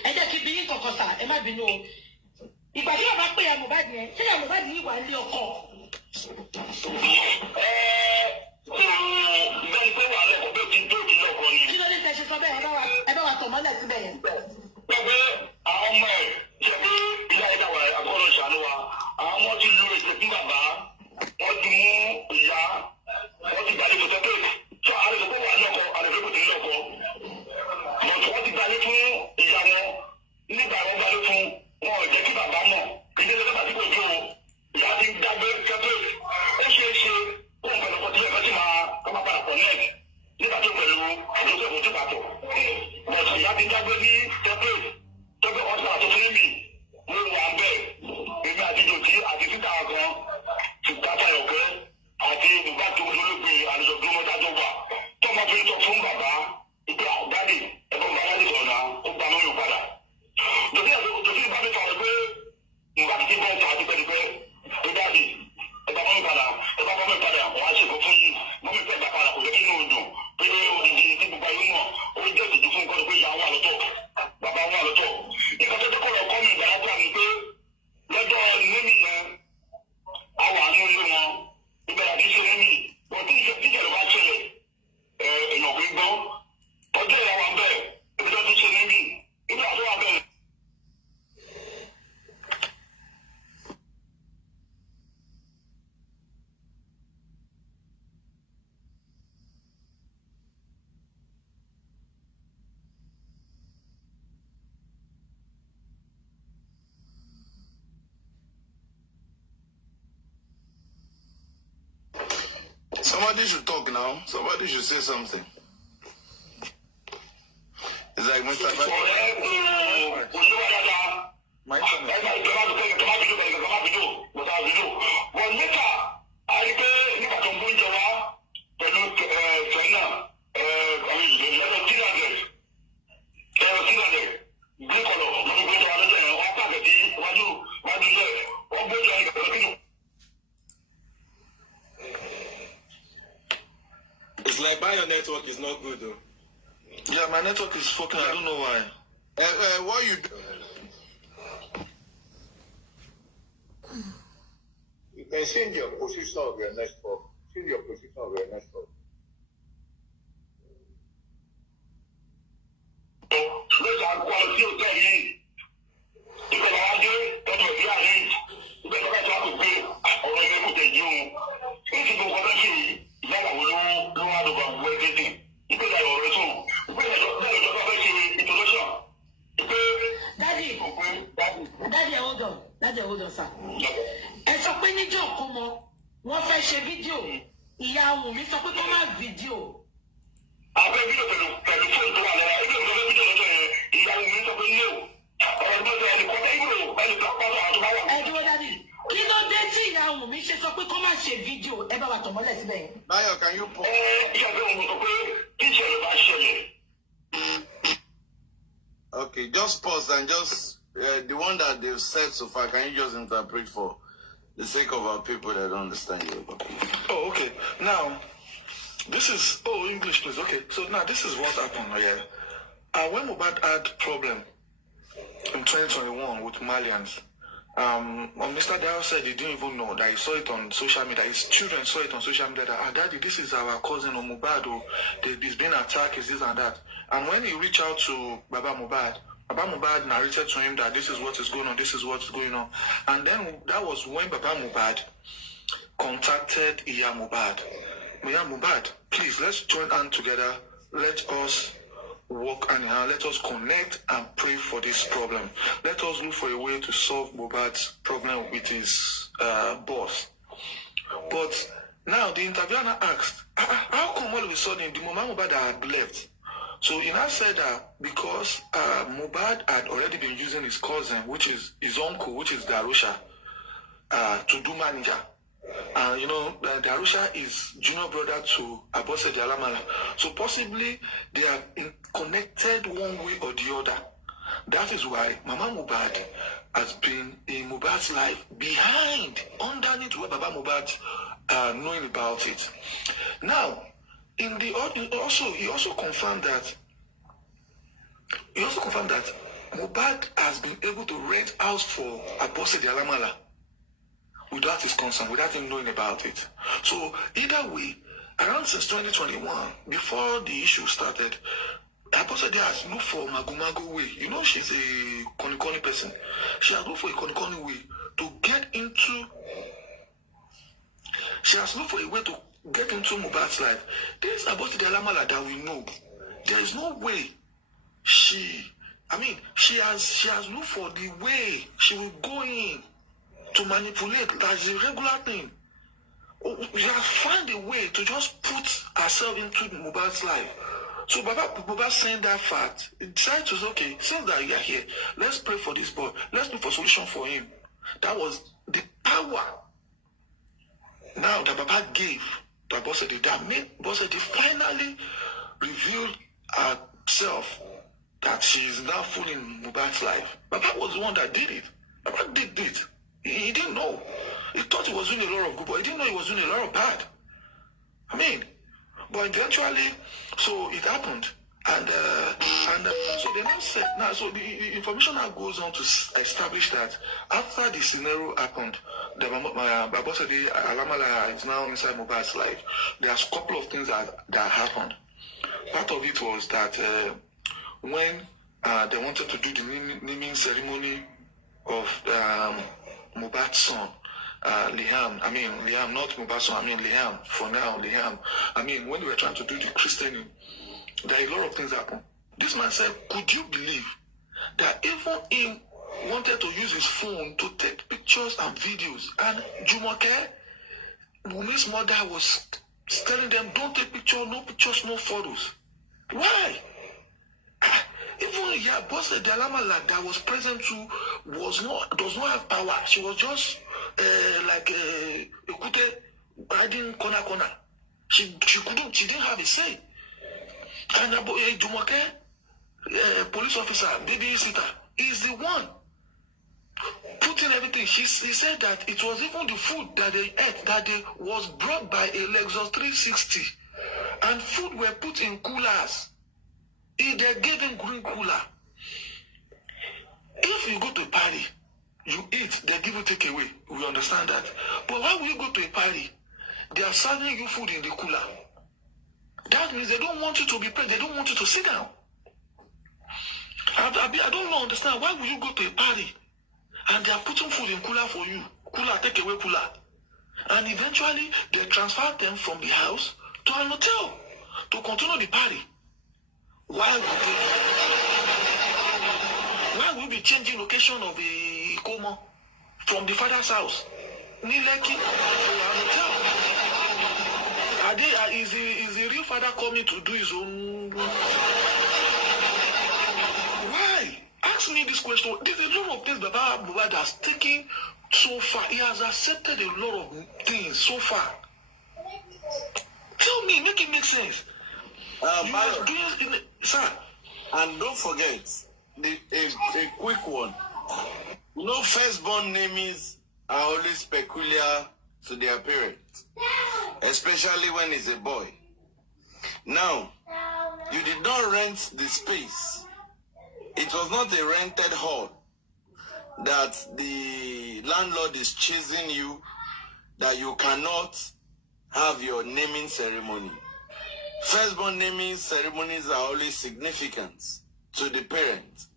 Ẹ jẹ́ kí bí yín kọ̀ọ̀kan sà ẹ má bínú o. Ìgbà tí bàbá pè ya Mohbad yẹn ṣé ya Mohbad yìí wà ní ọkọ? Bẹ́ẹ̀ni pé wà lẹ́kọ̀ọ́ bẹ́ẹ̀ ti tó ti lọ́kọ̀ ni. Kí ló dé tẹ́ ṣe sọ bẹ́ẹ̀ ẹ bá wa tọ̀ mọ́lẹ̀ síbẹ̀ yẹn? Pẹ̀pẹ́ àwọn ọmọ ẹ̀ ṣe pé ìyá ẹ̀dá wa àkọ́rọ̀ ṣàánú wa. Àwọn ọmọ ti lu èdè fún bàbá. Wọ́n ti mú ìyá. Wọ́n ti gbàlejò sẹ́pẹ̀. Sọ àlejò pé wà lọ́kọ̀ àlejò kò ti lọ́kọ̀. Bọ̀dù wọ́n ti gbàlejò fún ìyá wọn. Nígbà wọn gbàlejò fún wọn ò jẹ́ kí bàbá mọ̀. Ìdílé lọ́kọ̀ àti kò dúró. Ìyá ti dágbé sẹ́pẹ̀. Ó ṣeé ṣe kó ń pẹ̀lú ọkọ̀ tí ẹ̀fọ́ sì máa padà pọ̀ ní ẹ̀. Nígbà tó pẹ̀lú àjọṣe ìbò tí pàtó. Bọ̀dù ìyá ti dágbé ní sẹ́pẹ̀. Tọ́gbẹ́ ọ̀sán àtúntún mi. Mo wà bẹ́ẹ̀. Èmi àti Jòtí àti títà kan. Títà Fáyọ̀kẹ́ àti Bùbá tó olólùgbé àlejò gbọmọdájọ wà. Tọ́mọbìnrin sọ fún bàbá ìgbà dáàdì ẹ̀bọ̀n bá dáàdì sọ̀rọ̀ náà ó gba mọ́yò padà. Jòtí bá mi sọ̀rọ̀ pé nǹkan ti bẹ́ẹ̀ sọ àti pẹ̀lúpẹ́ pé dáàdì ẹ̀bá mọ́yò padà wọ́n á ṣe kó fún yìí. Mọ́mí fẹ́ gbà padà kò jẹ́ kí inú dùn pé odidi tí gbogbo ayé mọ̀ ó jẹ́ ìtìjú fún nǹkan pé ìyá wà lọ́tọ̀ bàbá wà lọ́tọ̀. Nǹkan tó tọ́kọ̀ lọ kọ́ mi ìgbàlágbà ni pé lọ́jọ́ nímì yẹn a wà nínú ilé wọn ibẹ̀ àti ṣe nímì wọ́n tí ìṣẹ̀lẹ̀ bá ṣẹlẹ̀ èèyàn kò gbọ́ ọjọ́ ìyá wa bẹ́ẹ̀ ibi tó ti ṣe nímì nígbà tó wà bẹ́ẹ̀. Somebody should talk now. Somebody should say something. It's like Mr. My turn. It's like your network is not good though. Yeah, my network is fucking. I don't know why. What you do? You can change your position of your network. Change your position of your network. Daddy, hold on, sir. Ẹ sọ pé níjọ́ kó mọ wọ́n fẹ́ ṣe fídíò ìyá àwọn mi sọ pé kó má fídíò. Àbẹ́ fídíò pẹ̀lú fóònù tó wà lọ́wọ́ ẹgbẹ́ ìgbẹ́ fídíò lọ́jọ́ yẹn ìyá àwọn mi sọ pé ní o ọ̀rọ̀ tó ṣe ẹnì kọ́tà ìgbò ẹnì tó pàṣẹ àwọn tó bá wà. Ẹ dúró dádì kí ló dé tí ìyá àwọn mi ṣe sọ pé kó má ṣe fídíò ẹ bá wa tọ̀ mọ́lẹ̀ síbẹ̀ yẹn. Bayo, can you pause? Ìṣàgbé òun sọ pé kí ìṣẹ̀lẹ̀ bá ṣẹlẹ̀. Okay, just pause and just the one that they've said so far. Can you just interpret for the sake of our people that don't understand you? Oh, okay. Now, this is English, please. Okay, so now this is what happened. Yeah, when Mohbad had problem in 2021 with Malians. Mr. Dial said he didn't even know that he saw it on social media. His children saw it on social media that, Daddy, this is our cousin Mohbad. He's been attacked, is this and that. And when he reached out to Baba Mohbad narrated to him that this is what is going on, this is what is going on. And then that was when Baba Mohbad contacted Iya Mohbad. Iya Mohbad, please, let's join hands together. Let us work and let us connect and pray for this problem. Let us look for a way to solve Mohbad's problem with his boss. But now the interviewer asked, how come all of a sudden the moment Mohbad had left? So he now said that because Mohbad had already been using his cousin, which is his uncle, which is Darusha, to do manager. You know, Darusha is junior brother to Abosede Alamala. So possibly they are connected one way or the other. That is why Mama Mohbad has been in Mohbad's life behind, underneath where Baba Mohbad knowing about it. Now, he also confirmed that Mohbad has been able to rent house for Abosede Alamala without his consent, without him knowing about it. So either way, around since 2021, before the issue started, Abosede has looked for Magumago way. You know, she's a Konikoni person. She has looked for a Konikoni way to get into. She has looked for a way to get into Mohbad's life. This Abosede Alamala that we know, there is no way she has looked for the way she will go in to manipulate. That's a regular thing. She has found a way to just put herself into Mohbad's life. So Baba saying that fact, he decided to say, okay, since that you are here, let's pray for this boy. Let's look for solution for him. That was the power now that Baba gave to Abosede, that made Abosede finally reveal herself that she is now full in Mohbad's life. Baba was the one that did it. Baba did it. He didn't know. He thought he was doing a lot of good, but he didn't know he was doing a lot of bad. But eventually, so it happened. And so they now said, so the information now goes on to establish that after the scenario happened, the Abosede Alamala is now inside Mohbad's life. There's a couple of things that happened. Part of it was that when they wanted to do the naming ceremony of Mohbad's son, Liam, not Mohbad's son, Liam, for now, Liam. When we were trying to do the christening, there are a lot of things happen. This man said, could you believe that even he wanted to use his phone to take pictures and videos, and Jumoke, Wumi's mother, was telling them, don't take pictures, no photos. Why? Even Abosede Alamala that was present too does not have power. She was just like a kute hiding corner. She didn't have a say. And Jumoke, police officer, babysitter, is the one putting everything. He said that it was even the food that they ate that was brought by a Lexus 360, and food were put in coolers. They gave him green cooler. If you go to a party, you eat, they give you takeaway. We understand that. But why will you go to a party? They are serving you food in the cooler. That means they don't want you to be paid. They don't want you to sit down. I don't understand. Why will you go to a party and they are putting food in cooler for you? Cooler, takeaway cooler. And eventually, they transfer them from the house to an hotel to continue the party. Why will be changing location of a coma from the father's house? Nileki hotel. Is the real father coming to do his own? Why? Ask me this question. There's a lot of things that Baba Mohbad has taken so far. He has accepted a lot of things so far. Tell me, make it make sense. Sir. And don't forget, a quick one. You know, firstborn names are always peculiar to their parents, especially when it's a boy. Now, you did not rent the space It was not a rented hall that the landlord is chasing you, that you cannot have your naming ceremony. Firstborn naming ceremonies are always significant to the parent.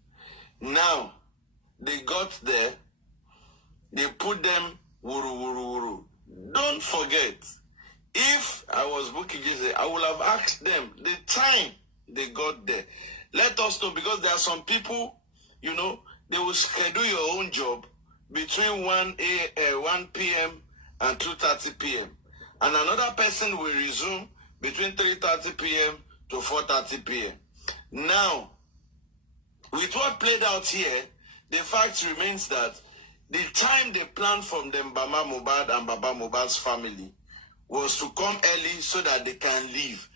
Now, they got there, they put them wuru wuru wuru. Don't forget, if I was booking Jesus, I would have asked them the time they got there. Let us know, because there are some people, you know, they will schedule your own job between 1 p.m. and 2:30 p.m. And another person will resume between 3:30 p.m. to 4:30 p.m. Now, with what played out here, the fact remains that the time they planned from them, Mama Mohbad and Baba Mohbad's family, was to come early so that they can leave.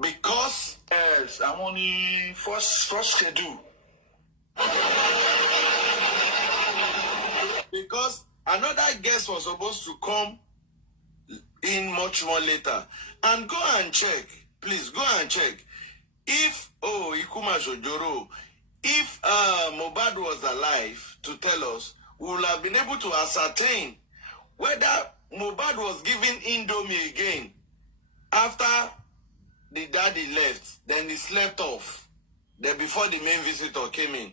Because yes, I'm on the first schedule. Because another guest was supposed to come in much more later. And go and check, please go and check. If Ikuma Jojoro, if Mohbad was alive to tell us, we would have been able to ascertain whether Mohbad was given Indomie again after the daddy left, then he slept off, then before the main visitor came in.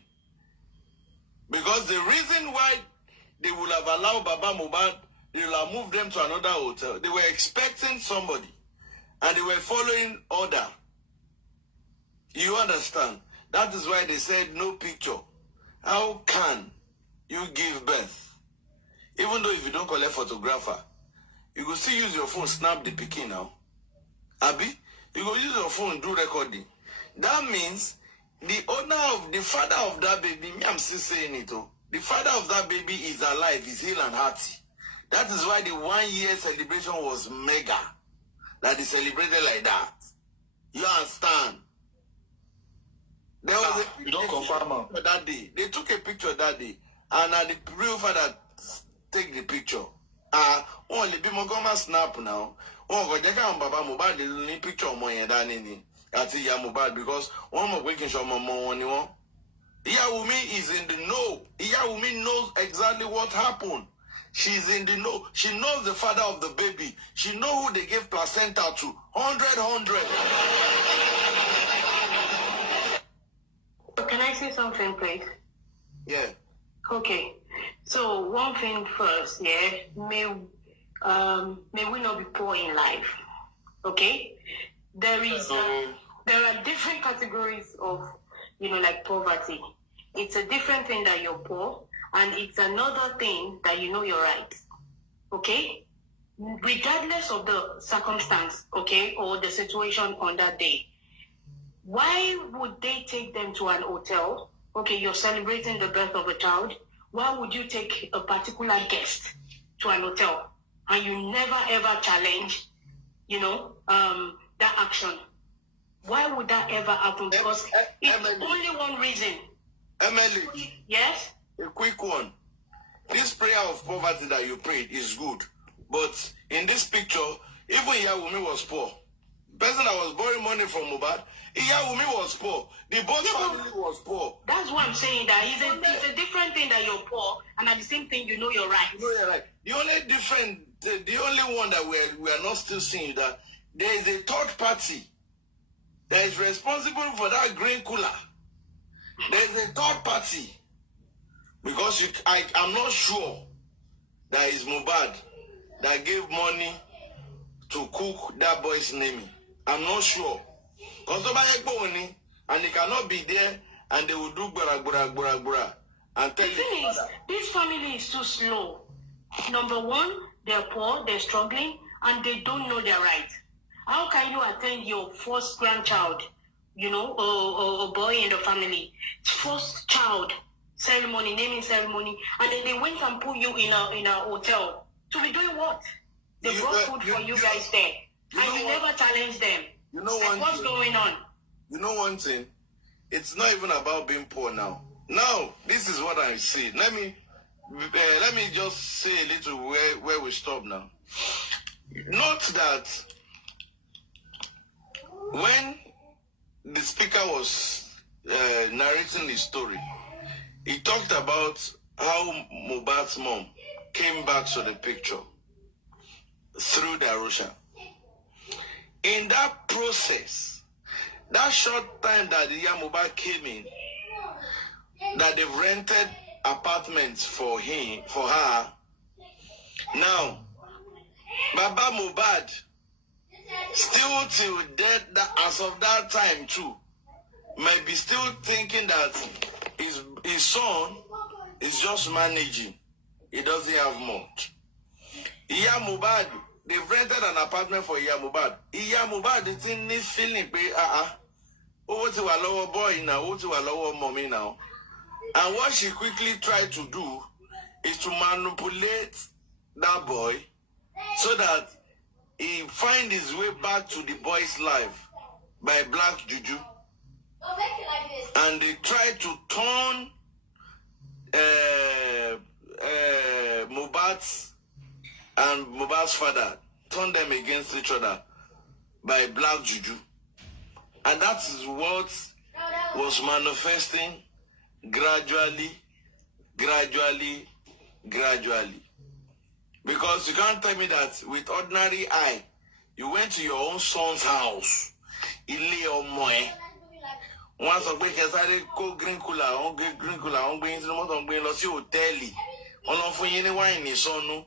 Because the reason why they would have allowed Baba Mohbad, they would have moved them to another hotel, they were expecting somebody and they were following order. You understand? That is why they said no picture. How can you give birth? Even though if you don't collect photographer, you will still use your phone, snap the pikin now. Abi, you go use your phone, do recording. That means the owner of the father of that baby, me, I'm still saying it, the father of that baby is alive, is healed and hearty. That is why the 1 year celebration was mega. That is celebrated like that. You understand? There was a picture that day. They took a picture that day, and the real father take the picture. Only be Mogoma snap now. Go check out Baba Mohbad the picture of my dad at Mohbad, because one more weekend show my mom one. Iyawumi is in the know. Iyawumi knows exactly what happened. She's in the know. She knows the father of the baby. She knows who they gave placenta to. 100. Can I say something, please? Yeah. Okay. So one thing first, yeah. May we not be poor in life. Okay. There are different categories of, like poverty. It's a different thing that you're poor, and it's another thing that you know you're right. Okay? Regardless of the circumstance, okay, or the situation on that day. Why would they take them to an hotel? Okay, you're celebrating the birth of a child. Why would you take a particular guest to an hotel and you never ever challenge, that action? Why would that ever happen? Because it's only one reason. Emily. Yes? A quick one. This prayer of poverty that you prayed is good. But in this picture, even Iyawumi was poor. The person that was borrowing money from Mohbad, Iyawumi was poor. The both family was poor. That's what I'm saying. That it's a different thing that you're poor, and at the same thing, you know you're right. You know you're right. The only one that we are not still seeing is that there is a third party that is responsible for that green cooler. There is a third party. Because I'm not sure that it's Mohbad that gave money to cook that boy's name. I'm not sure. Because somebody money and they cannot be there and they will do bra and tell you. This family is too slow. Number one, they're poor, they're struggling, and they don't know their right. How can you attend your first grandchild, or boy in the family, first child ceremony, naming ceremony, and then they went and put you in a hotel to be doing what? They brought food for you guys there, and you never challenged them. You know one what's going on? You know one thing? It's not even about being poor now. Now, this is what I see. Let me just say a little where we stop now. Note that when the speaker was, narrating his story, he talked about how Mohbad's mom came back to the picture through the Arusha. In that process, that short time that the Mohbad came in, that they've rented apartments for her. Now, Baba Mohbad, still till death, as of that time too, might be still thinking that his son is just managing. He doesn't have much. Iya Mohbad, they've rented an apartment for Iya Mohbad. Iya Mohbad is in this feeling, over to a lower boy now, over to a lower mommy now. And what she quickly tried to do is to manipulate that boy so that he find his way back to the boy's life by black juju. And they tried to turn Mohbad's and Mohbad's father, turn them against each other by black juju. And that is what was manifesting gradually. Because you can't tell me that with ordinary eye, you went to your own son's house, Ile Omoe. Once a week, I go green cooler, on green cooler, on going to the motor, on going to see hotel. On offering any wine is on.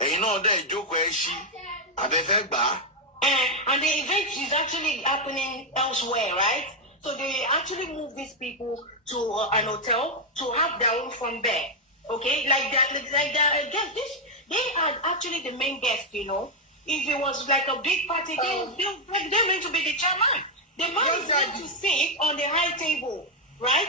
And you know that joke where she, I bet bar. And the event is actually happening elsewhere, right? So they actually move these people to an hotel to have their own fun there. Okay, like that. I guess they are actually the main guests. You know, if it was like a big party, they're meant to be the chairman. The man is meant to sit on the high table, right?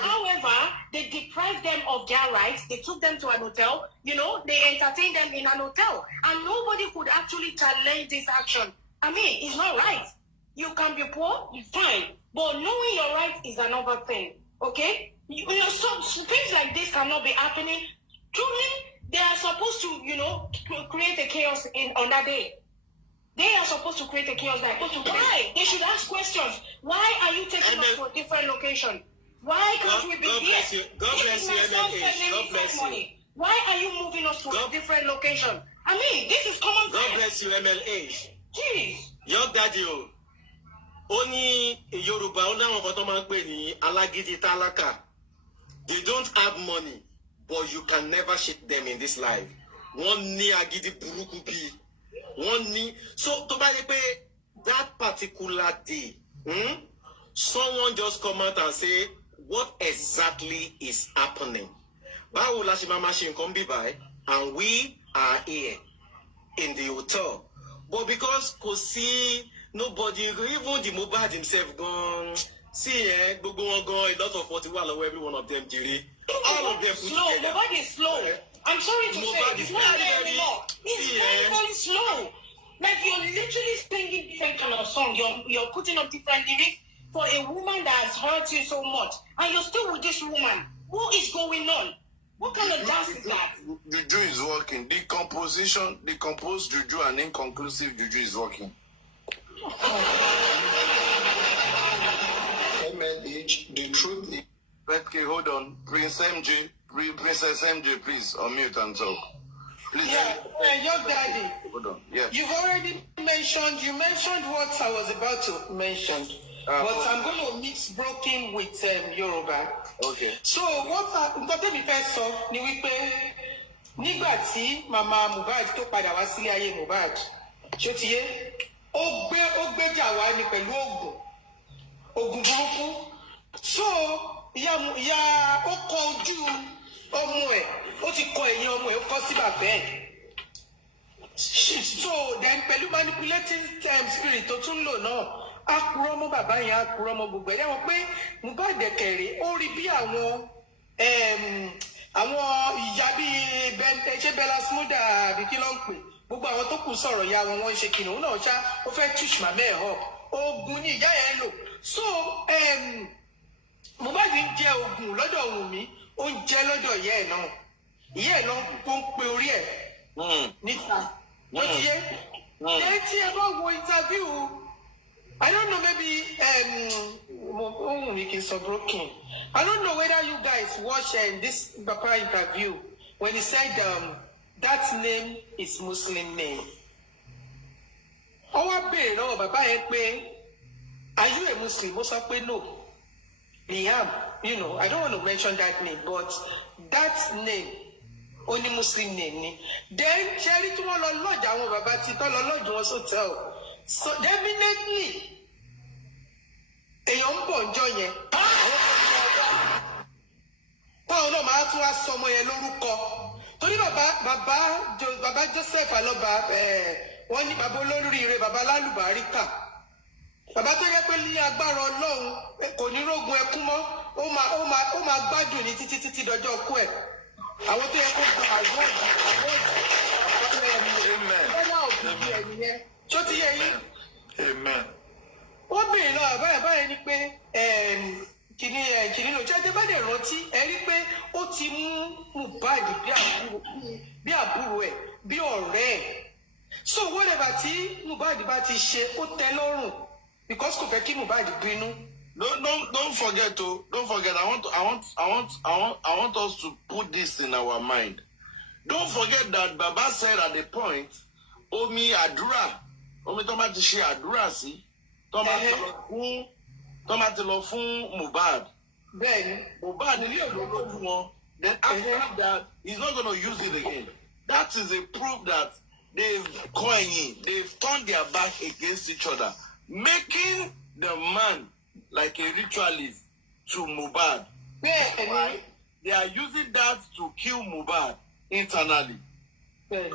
However, they deprived them of their rights. They took them to an hotel. You know, they entertained them in an hotel, and nobody could actually challenge this action. I mean, it's not right. You can be poor, it's fine, but knowing your rights is another thing. Okay, you know, so things like this cannot be happening. Truly, they are supposed to, you know, create a chaos on that day. They are supposed to create a chaos there. Why? They should ask questions. Why are you taking us to a different location? Why can't we be here? God bless you, MLH. God bless you. Why are you moving us to a different location? I mean, this is common sense. God bless you, MLH. Jeez. Your daddy, Oni Yoruba, Alagidi Talaka. They don't have money, but you can never shake them in this life. One ni agidi burukubi. One knee. So to buy that particular day, someone just come out and say what exactly is happening. And we are here in the hotel. But because nobody, even the Mohbad himself gone, a lot of 41 every one of them, all of them put slow. Together. Mohbad is slow. I'm sorry to say, it's not there anymore. It's very slow. Like you're literally singing different kind of song. You're putting up different lyrics for a woman that has hurt you so much, and you're still with this woman. What is going on? What kind of dance is that? Juju is working. The composed juju and inconclusive juju is working. MLH, the truth is. Okay, hold on. Princess MJ, please unmute and talk. Please. Yeah, your daddy. Hold on. Yeah. You mentioned what I was about to mention. But I'm going to mix broken with Yoruba. Okay. So what I'm first saw ni wípé nígbà tí mama Mohbad tó padà wá sí ayé Mohbad ṣó ti yé ó gbéjà wá ní pẹ̀lú ogun burúkú. So ìyá ó kọ ojú ọmọ ẹ̀ ó ti kọ ẹ̀yìn ọmọ ẹ̀ ó kọ sí bàbá ẹ̀. So then pẹ̀lú manipulating spirit tó tún lò náà akúrọ́ mọ́ bàbá yẹn akúrọ́ mọ́ gbogbo ẹ̀yà wọn pé Mohbad kẹ̀rẹ̀ ó rí bí àwọn ìyá bíi ṣé Bella Smuda àbí kí ló ń pè gbogbo àwọn tó kù sọ̀rọ̀ ya wọn wọ́n ń ṣe kìnnìún náà ṣá ó fẹ́ touch màmá ẹ̀ hàn oògùn ni ìyá yẹn lò. So Mohbad ń jẹ oògùn lọ́dọ̀ Wùnmí ó ń jẹ lọ́dọ̀ ìyá ẹ̀ náà ìyá ẹ̀ ló ń pe orí ẹ̀ níta ó ti yé. Lẹ́yìn tí ẹ bá wo interview I don't know, maybe it's so broken. I don't know whether you guys watched this Papa interview when he said that name is Muslim name. Our parents, no, Papa, are you a Muslim? Most of them no. I am. You know, I don't want to mention that name, but that name, only Muslim name. Then Cherry to all lodge, I want Baba to lodge was hotel. So definitely, a young boy join. Oh no, my to ask somewhere loruko. Tori Baba Joseph Aloba, one ni Baba Olori Baba Lalubarika. Baba tó yẹ pé ní agbára Ọlọ́run kò ní rógun ẹkún mọ́ ó máa gbádùn ní títí dọjọ́ kú ẹ̀ àwọn tó yẹ kó gba Amen. Wọ́n bèèrè náà báyìí ni pé kìnìún ló jẹ́ bá dẹ̀ rántí ẹ rí pé ó ti mú Mohbad bí àbúrò ẹ̀ bí ọ̀rẹ́ ẹ̀ so whatever tí Mohbad bá ti ṣe ó tẹ́ lọ́rùn. Because don't forget. I want us to put this in our mind. Don't forget that Baba said at the point, Omi Adura, Omi Tomati she Adura si, Tomati lo fun Mohbad. Then Mohbad then after that, he's not going to use it again. That is a proof that they've turned their back against each other. Making the man like a ritualist to Mohbad. Right? They are using that to kill Mohbad internally. You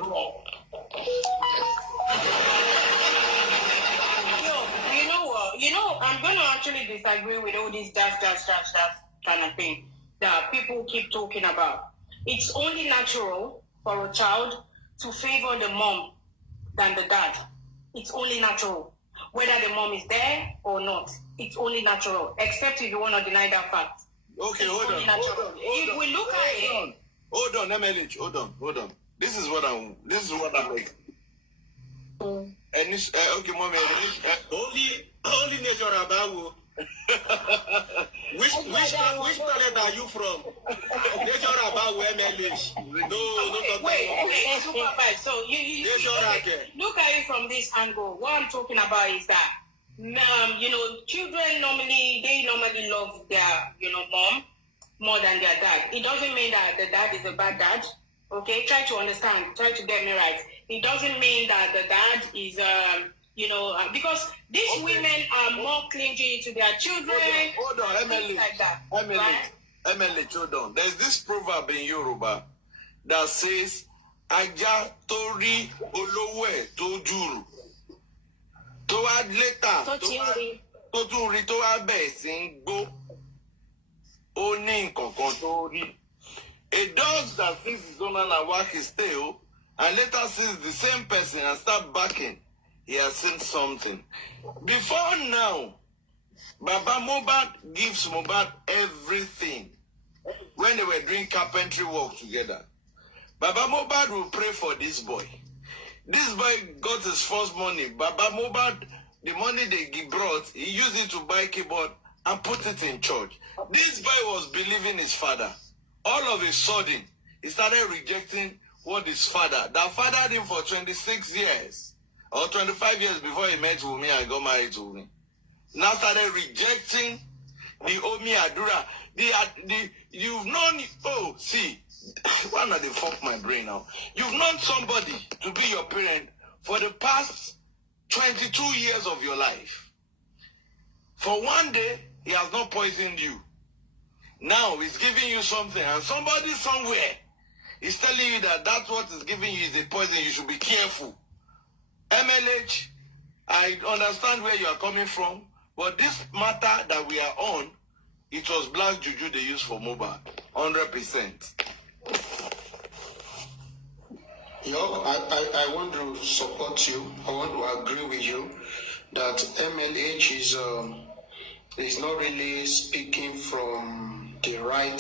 know what? I'm going to actually disagree with all this dash kind of thing that people keep talking about. It's only natural for a child to favor the mom than the dad. It's only natural. Whether the mom is there or not, it's only natural. Except if you want to deny that fact. Okay, hold on. If we look at it, hold on, MLH, hold on. This is what I'm like. And this, okay, mommy. Only nature about which planet are you from? Nature about MLH. No. Wait, Superman. So you look at it from this angle. What I'm talking about is that, children normally love their, mom more than their dad. It doesn't mean that the dad is a bad dad. Okay, try to understand. Try to get me right. It doesn't mean that the dad is, because these women are more clingy to their children. Hold on, things like that. MLH, hold on. There's this proverb in Yoruba that says, Aja tori olowe to juru. To add later, to turi to abe sing go. Oni konkontori. A dog that thinks his owner and wag his tail, and later sees the same person and start barking, he has seen something. Before now, Baba Mohbad gives Mohbad everything. When they were doing carpentry work together, Baba Mohbad will pray for this boy. This boy got his first money. Baba Mohbad, the money they brought, he used it to buy keyboard and put it in church. This boy was believing his father. All of a sudden, he started rejecting what his father, that fathered him for 26 years or 25 years before he met Wumi and got married to Wumi. Now started rejecting the Omi Adura. You've known, why not they fuck my brain now? You've known somebody to be your parent for the past 22 years of your life. For one day, he has not poisoned you. Now he's giving you something, and somebody somewhere is telling you that that's what is giving you is a poison. You should be careful. MLH, I understand where you are coming from, but this matter that we are on, it was black juju they used for Mohbad, 100%. I want to support you. I want to agree with you that MLH is not really speaking from the right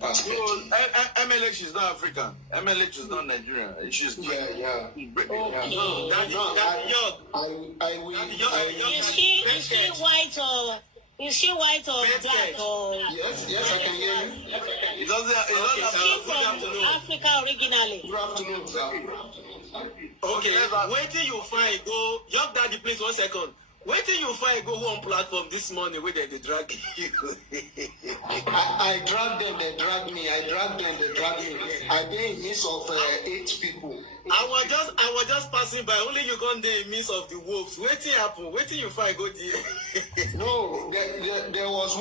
perspective. No, MLH is not African. MLH is not Nigerian. She's yeah. Is she white or black or? Yes, I can hear you. It doesn't. She from Africa originally. Good afternoon, sir. Okay, wait till you find go. Young daddy, please 1 second. Wait till you find go on platform this morning where they drag you. I dragged them, they dragged me. I dragged them, they dragged me. I've been in midst of 8 people. I was just passing by. Only you gone there in midst of the wolves. Wait till happen. Wait till you find go there. No, there was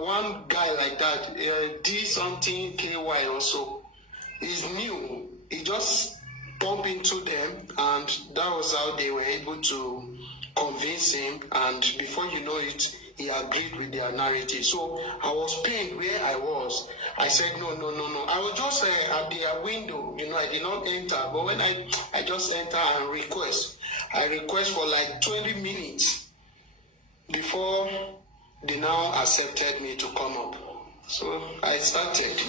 one guy like that. D something KY also. He's new. He just bumped into them, and that was how they were able to convince him. And before you know it, he agreed with their narrative. So I was pained where I was. I said, no. I was just at their window. I did not enter. But when I just enter and request. I request for like 20 minutes before they now accepted me to come up. So I started.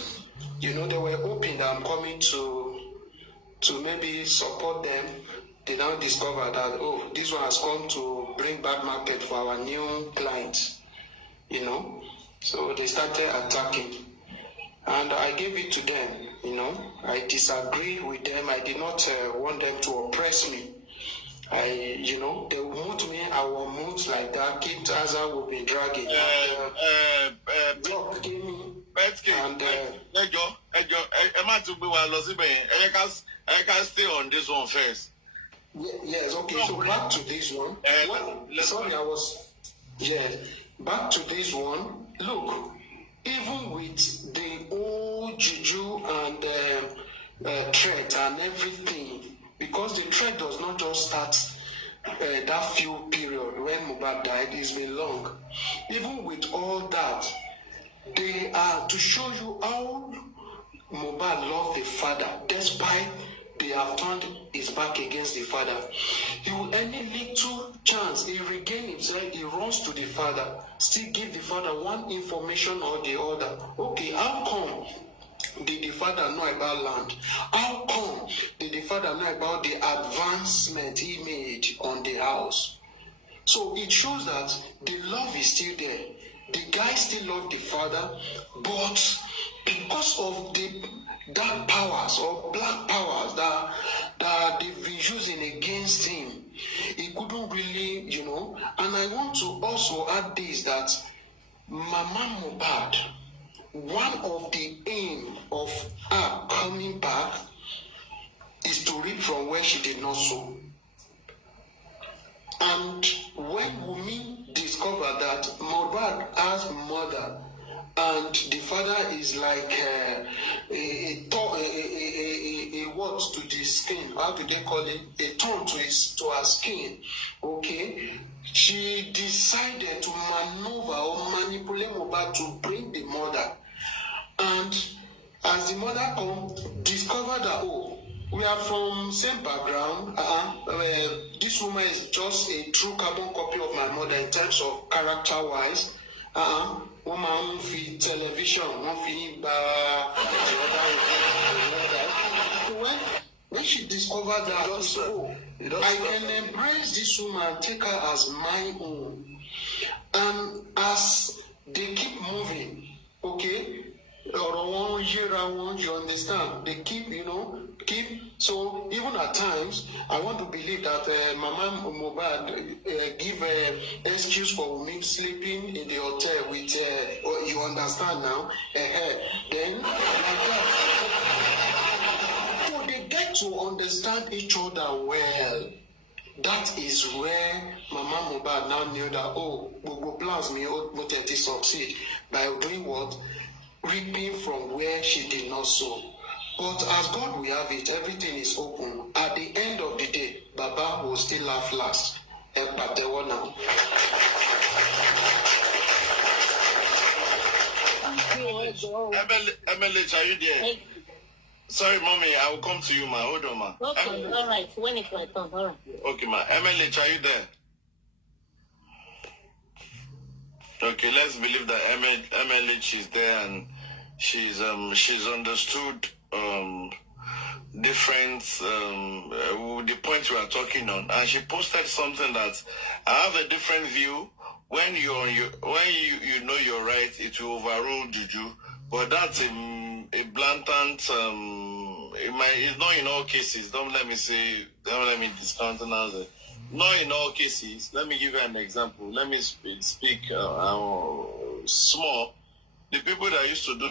They were hoping that I'm coming to maybe support them. They now discover that, this one has come to bring back market for our new clients, So they started attacking. And I gave it to them, I disagree with them. I did not want them to oppress me. They will mute me, I will mute like that. Keep Taza will be dragging. I can stay on this one first. Yes, okay, so back to this one. Back to this one. Look, even with the old juju and threat and everything, because the threat does not just start that few period when Mohbad died, it's been long. Even with all that, they are to show you how Mohbad loved the father, despite they have turned his back against the father. He will any little chance, he regain himself, he runs to the father, still give the father one information or the other. Okay, how come did the father know about land? How come did the father know about the advancement he made on the house? So it shows that the love is still there. The guy still loves the father, but because of the dark powers or black powers that they've been using against him, he couldn't really, And I want to also add this, that Mama Mohbad, one of the aim of her coming back is to reap from where she did not sow. And when Wunmi discovered that Mohbad has mother, and the father is like a what to the skin? How do they call it? A thorn to her skin. Okay, she decided to maneuver or manipulate Mohbad to bring the mother, and as the mother discovered that we are from same background. This woman is just a true carbon copy of my mother in terms of character-wise. Woman fi television, one fi when she discovered that, I can embrace this woman and take her as my own. And as they keep moving, okay, you understand? They keep, so even at times, I want to believe that Mama Mohbad give excuse for me sleeping in the hotel with, you understand now? Then, like that. So they get to understand each other well. That is where Mama Mohbad now knew that, Gbogbo plans me to succeed by doing what? Reaping from where she did not sow. But as God will have it, everything is open. At the end of the day, Baba will still laugh last. But they will now. MLH, are you there? Hey. Sorry, mommy, I will come to you, ma. Hold on, ma. Okay, all right. When it's my turn, all right. Okay, ma. MLH, are you there? Okay, let's believe that MLH is there and she's understood different the points we are talking on, and she posted something that I have a different view. When you know you're right, it will overrule juju, but that's a blatant it's not in all cases. Don't let me discount it. Not in all cases. Let me give you an example. Let me speak small. The people that used to do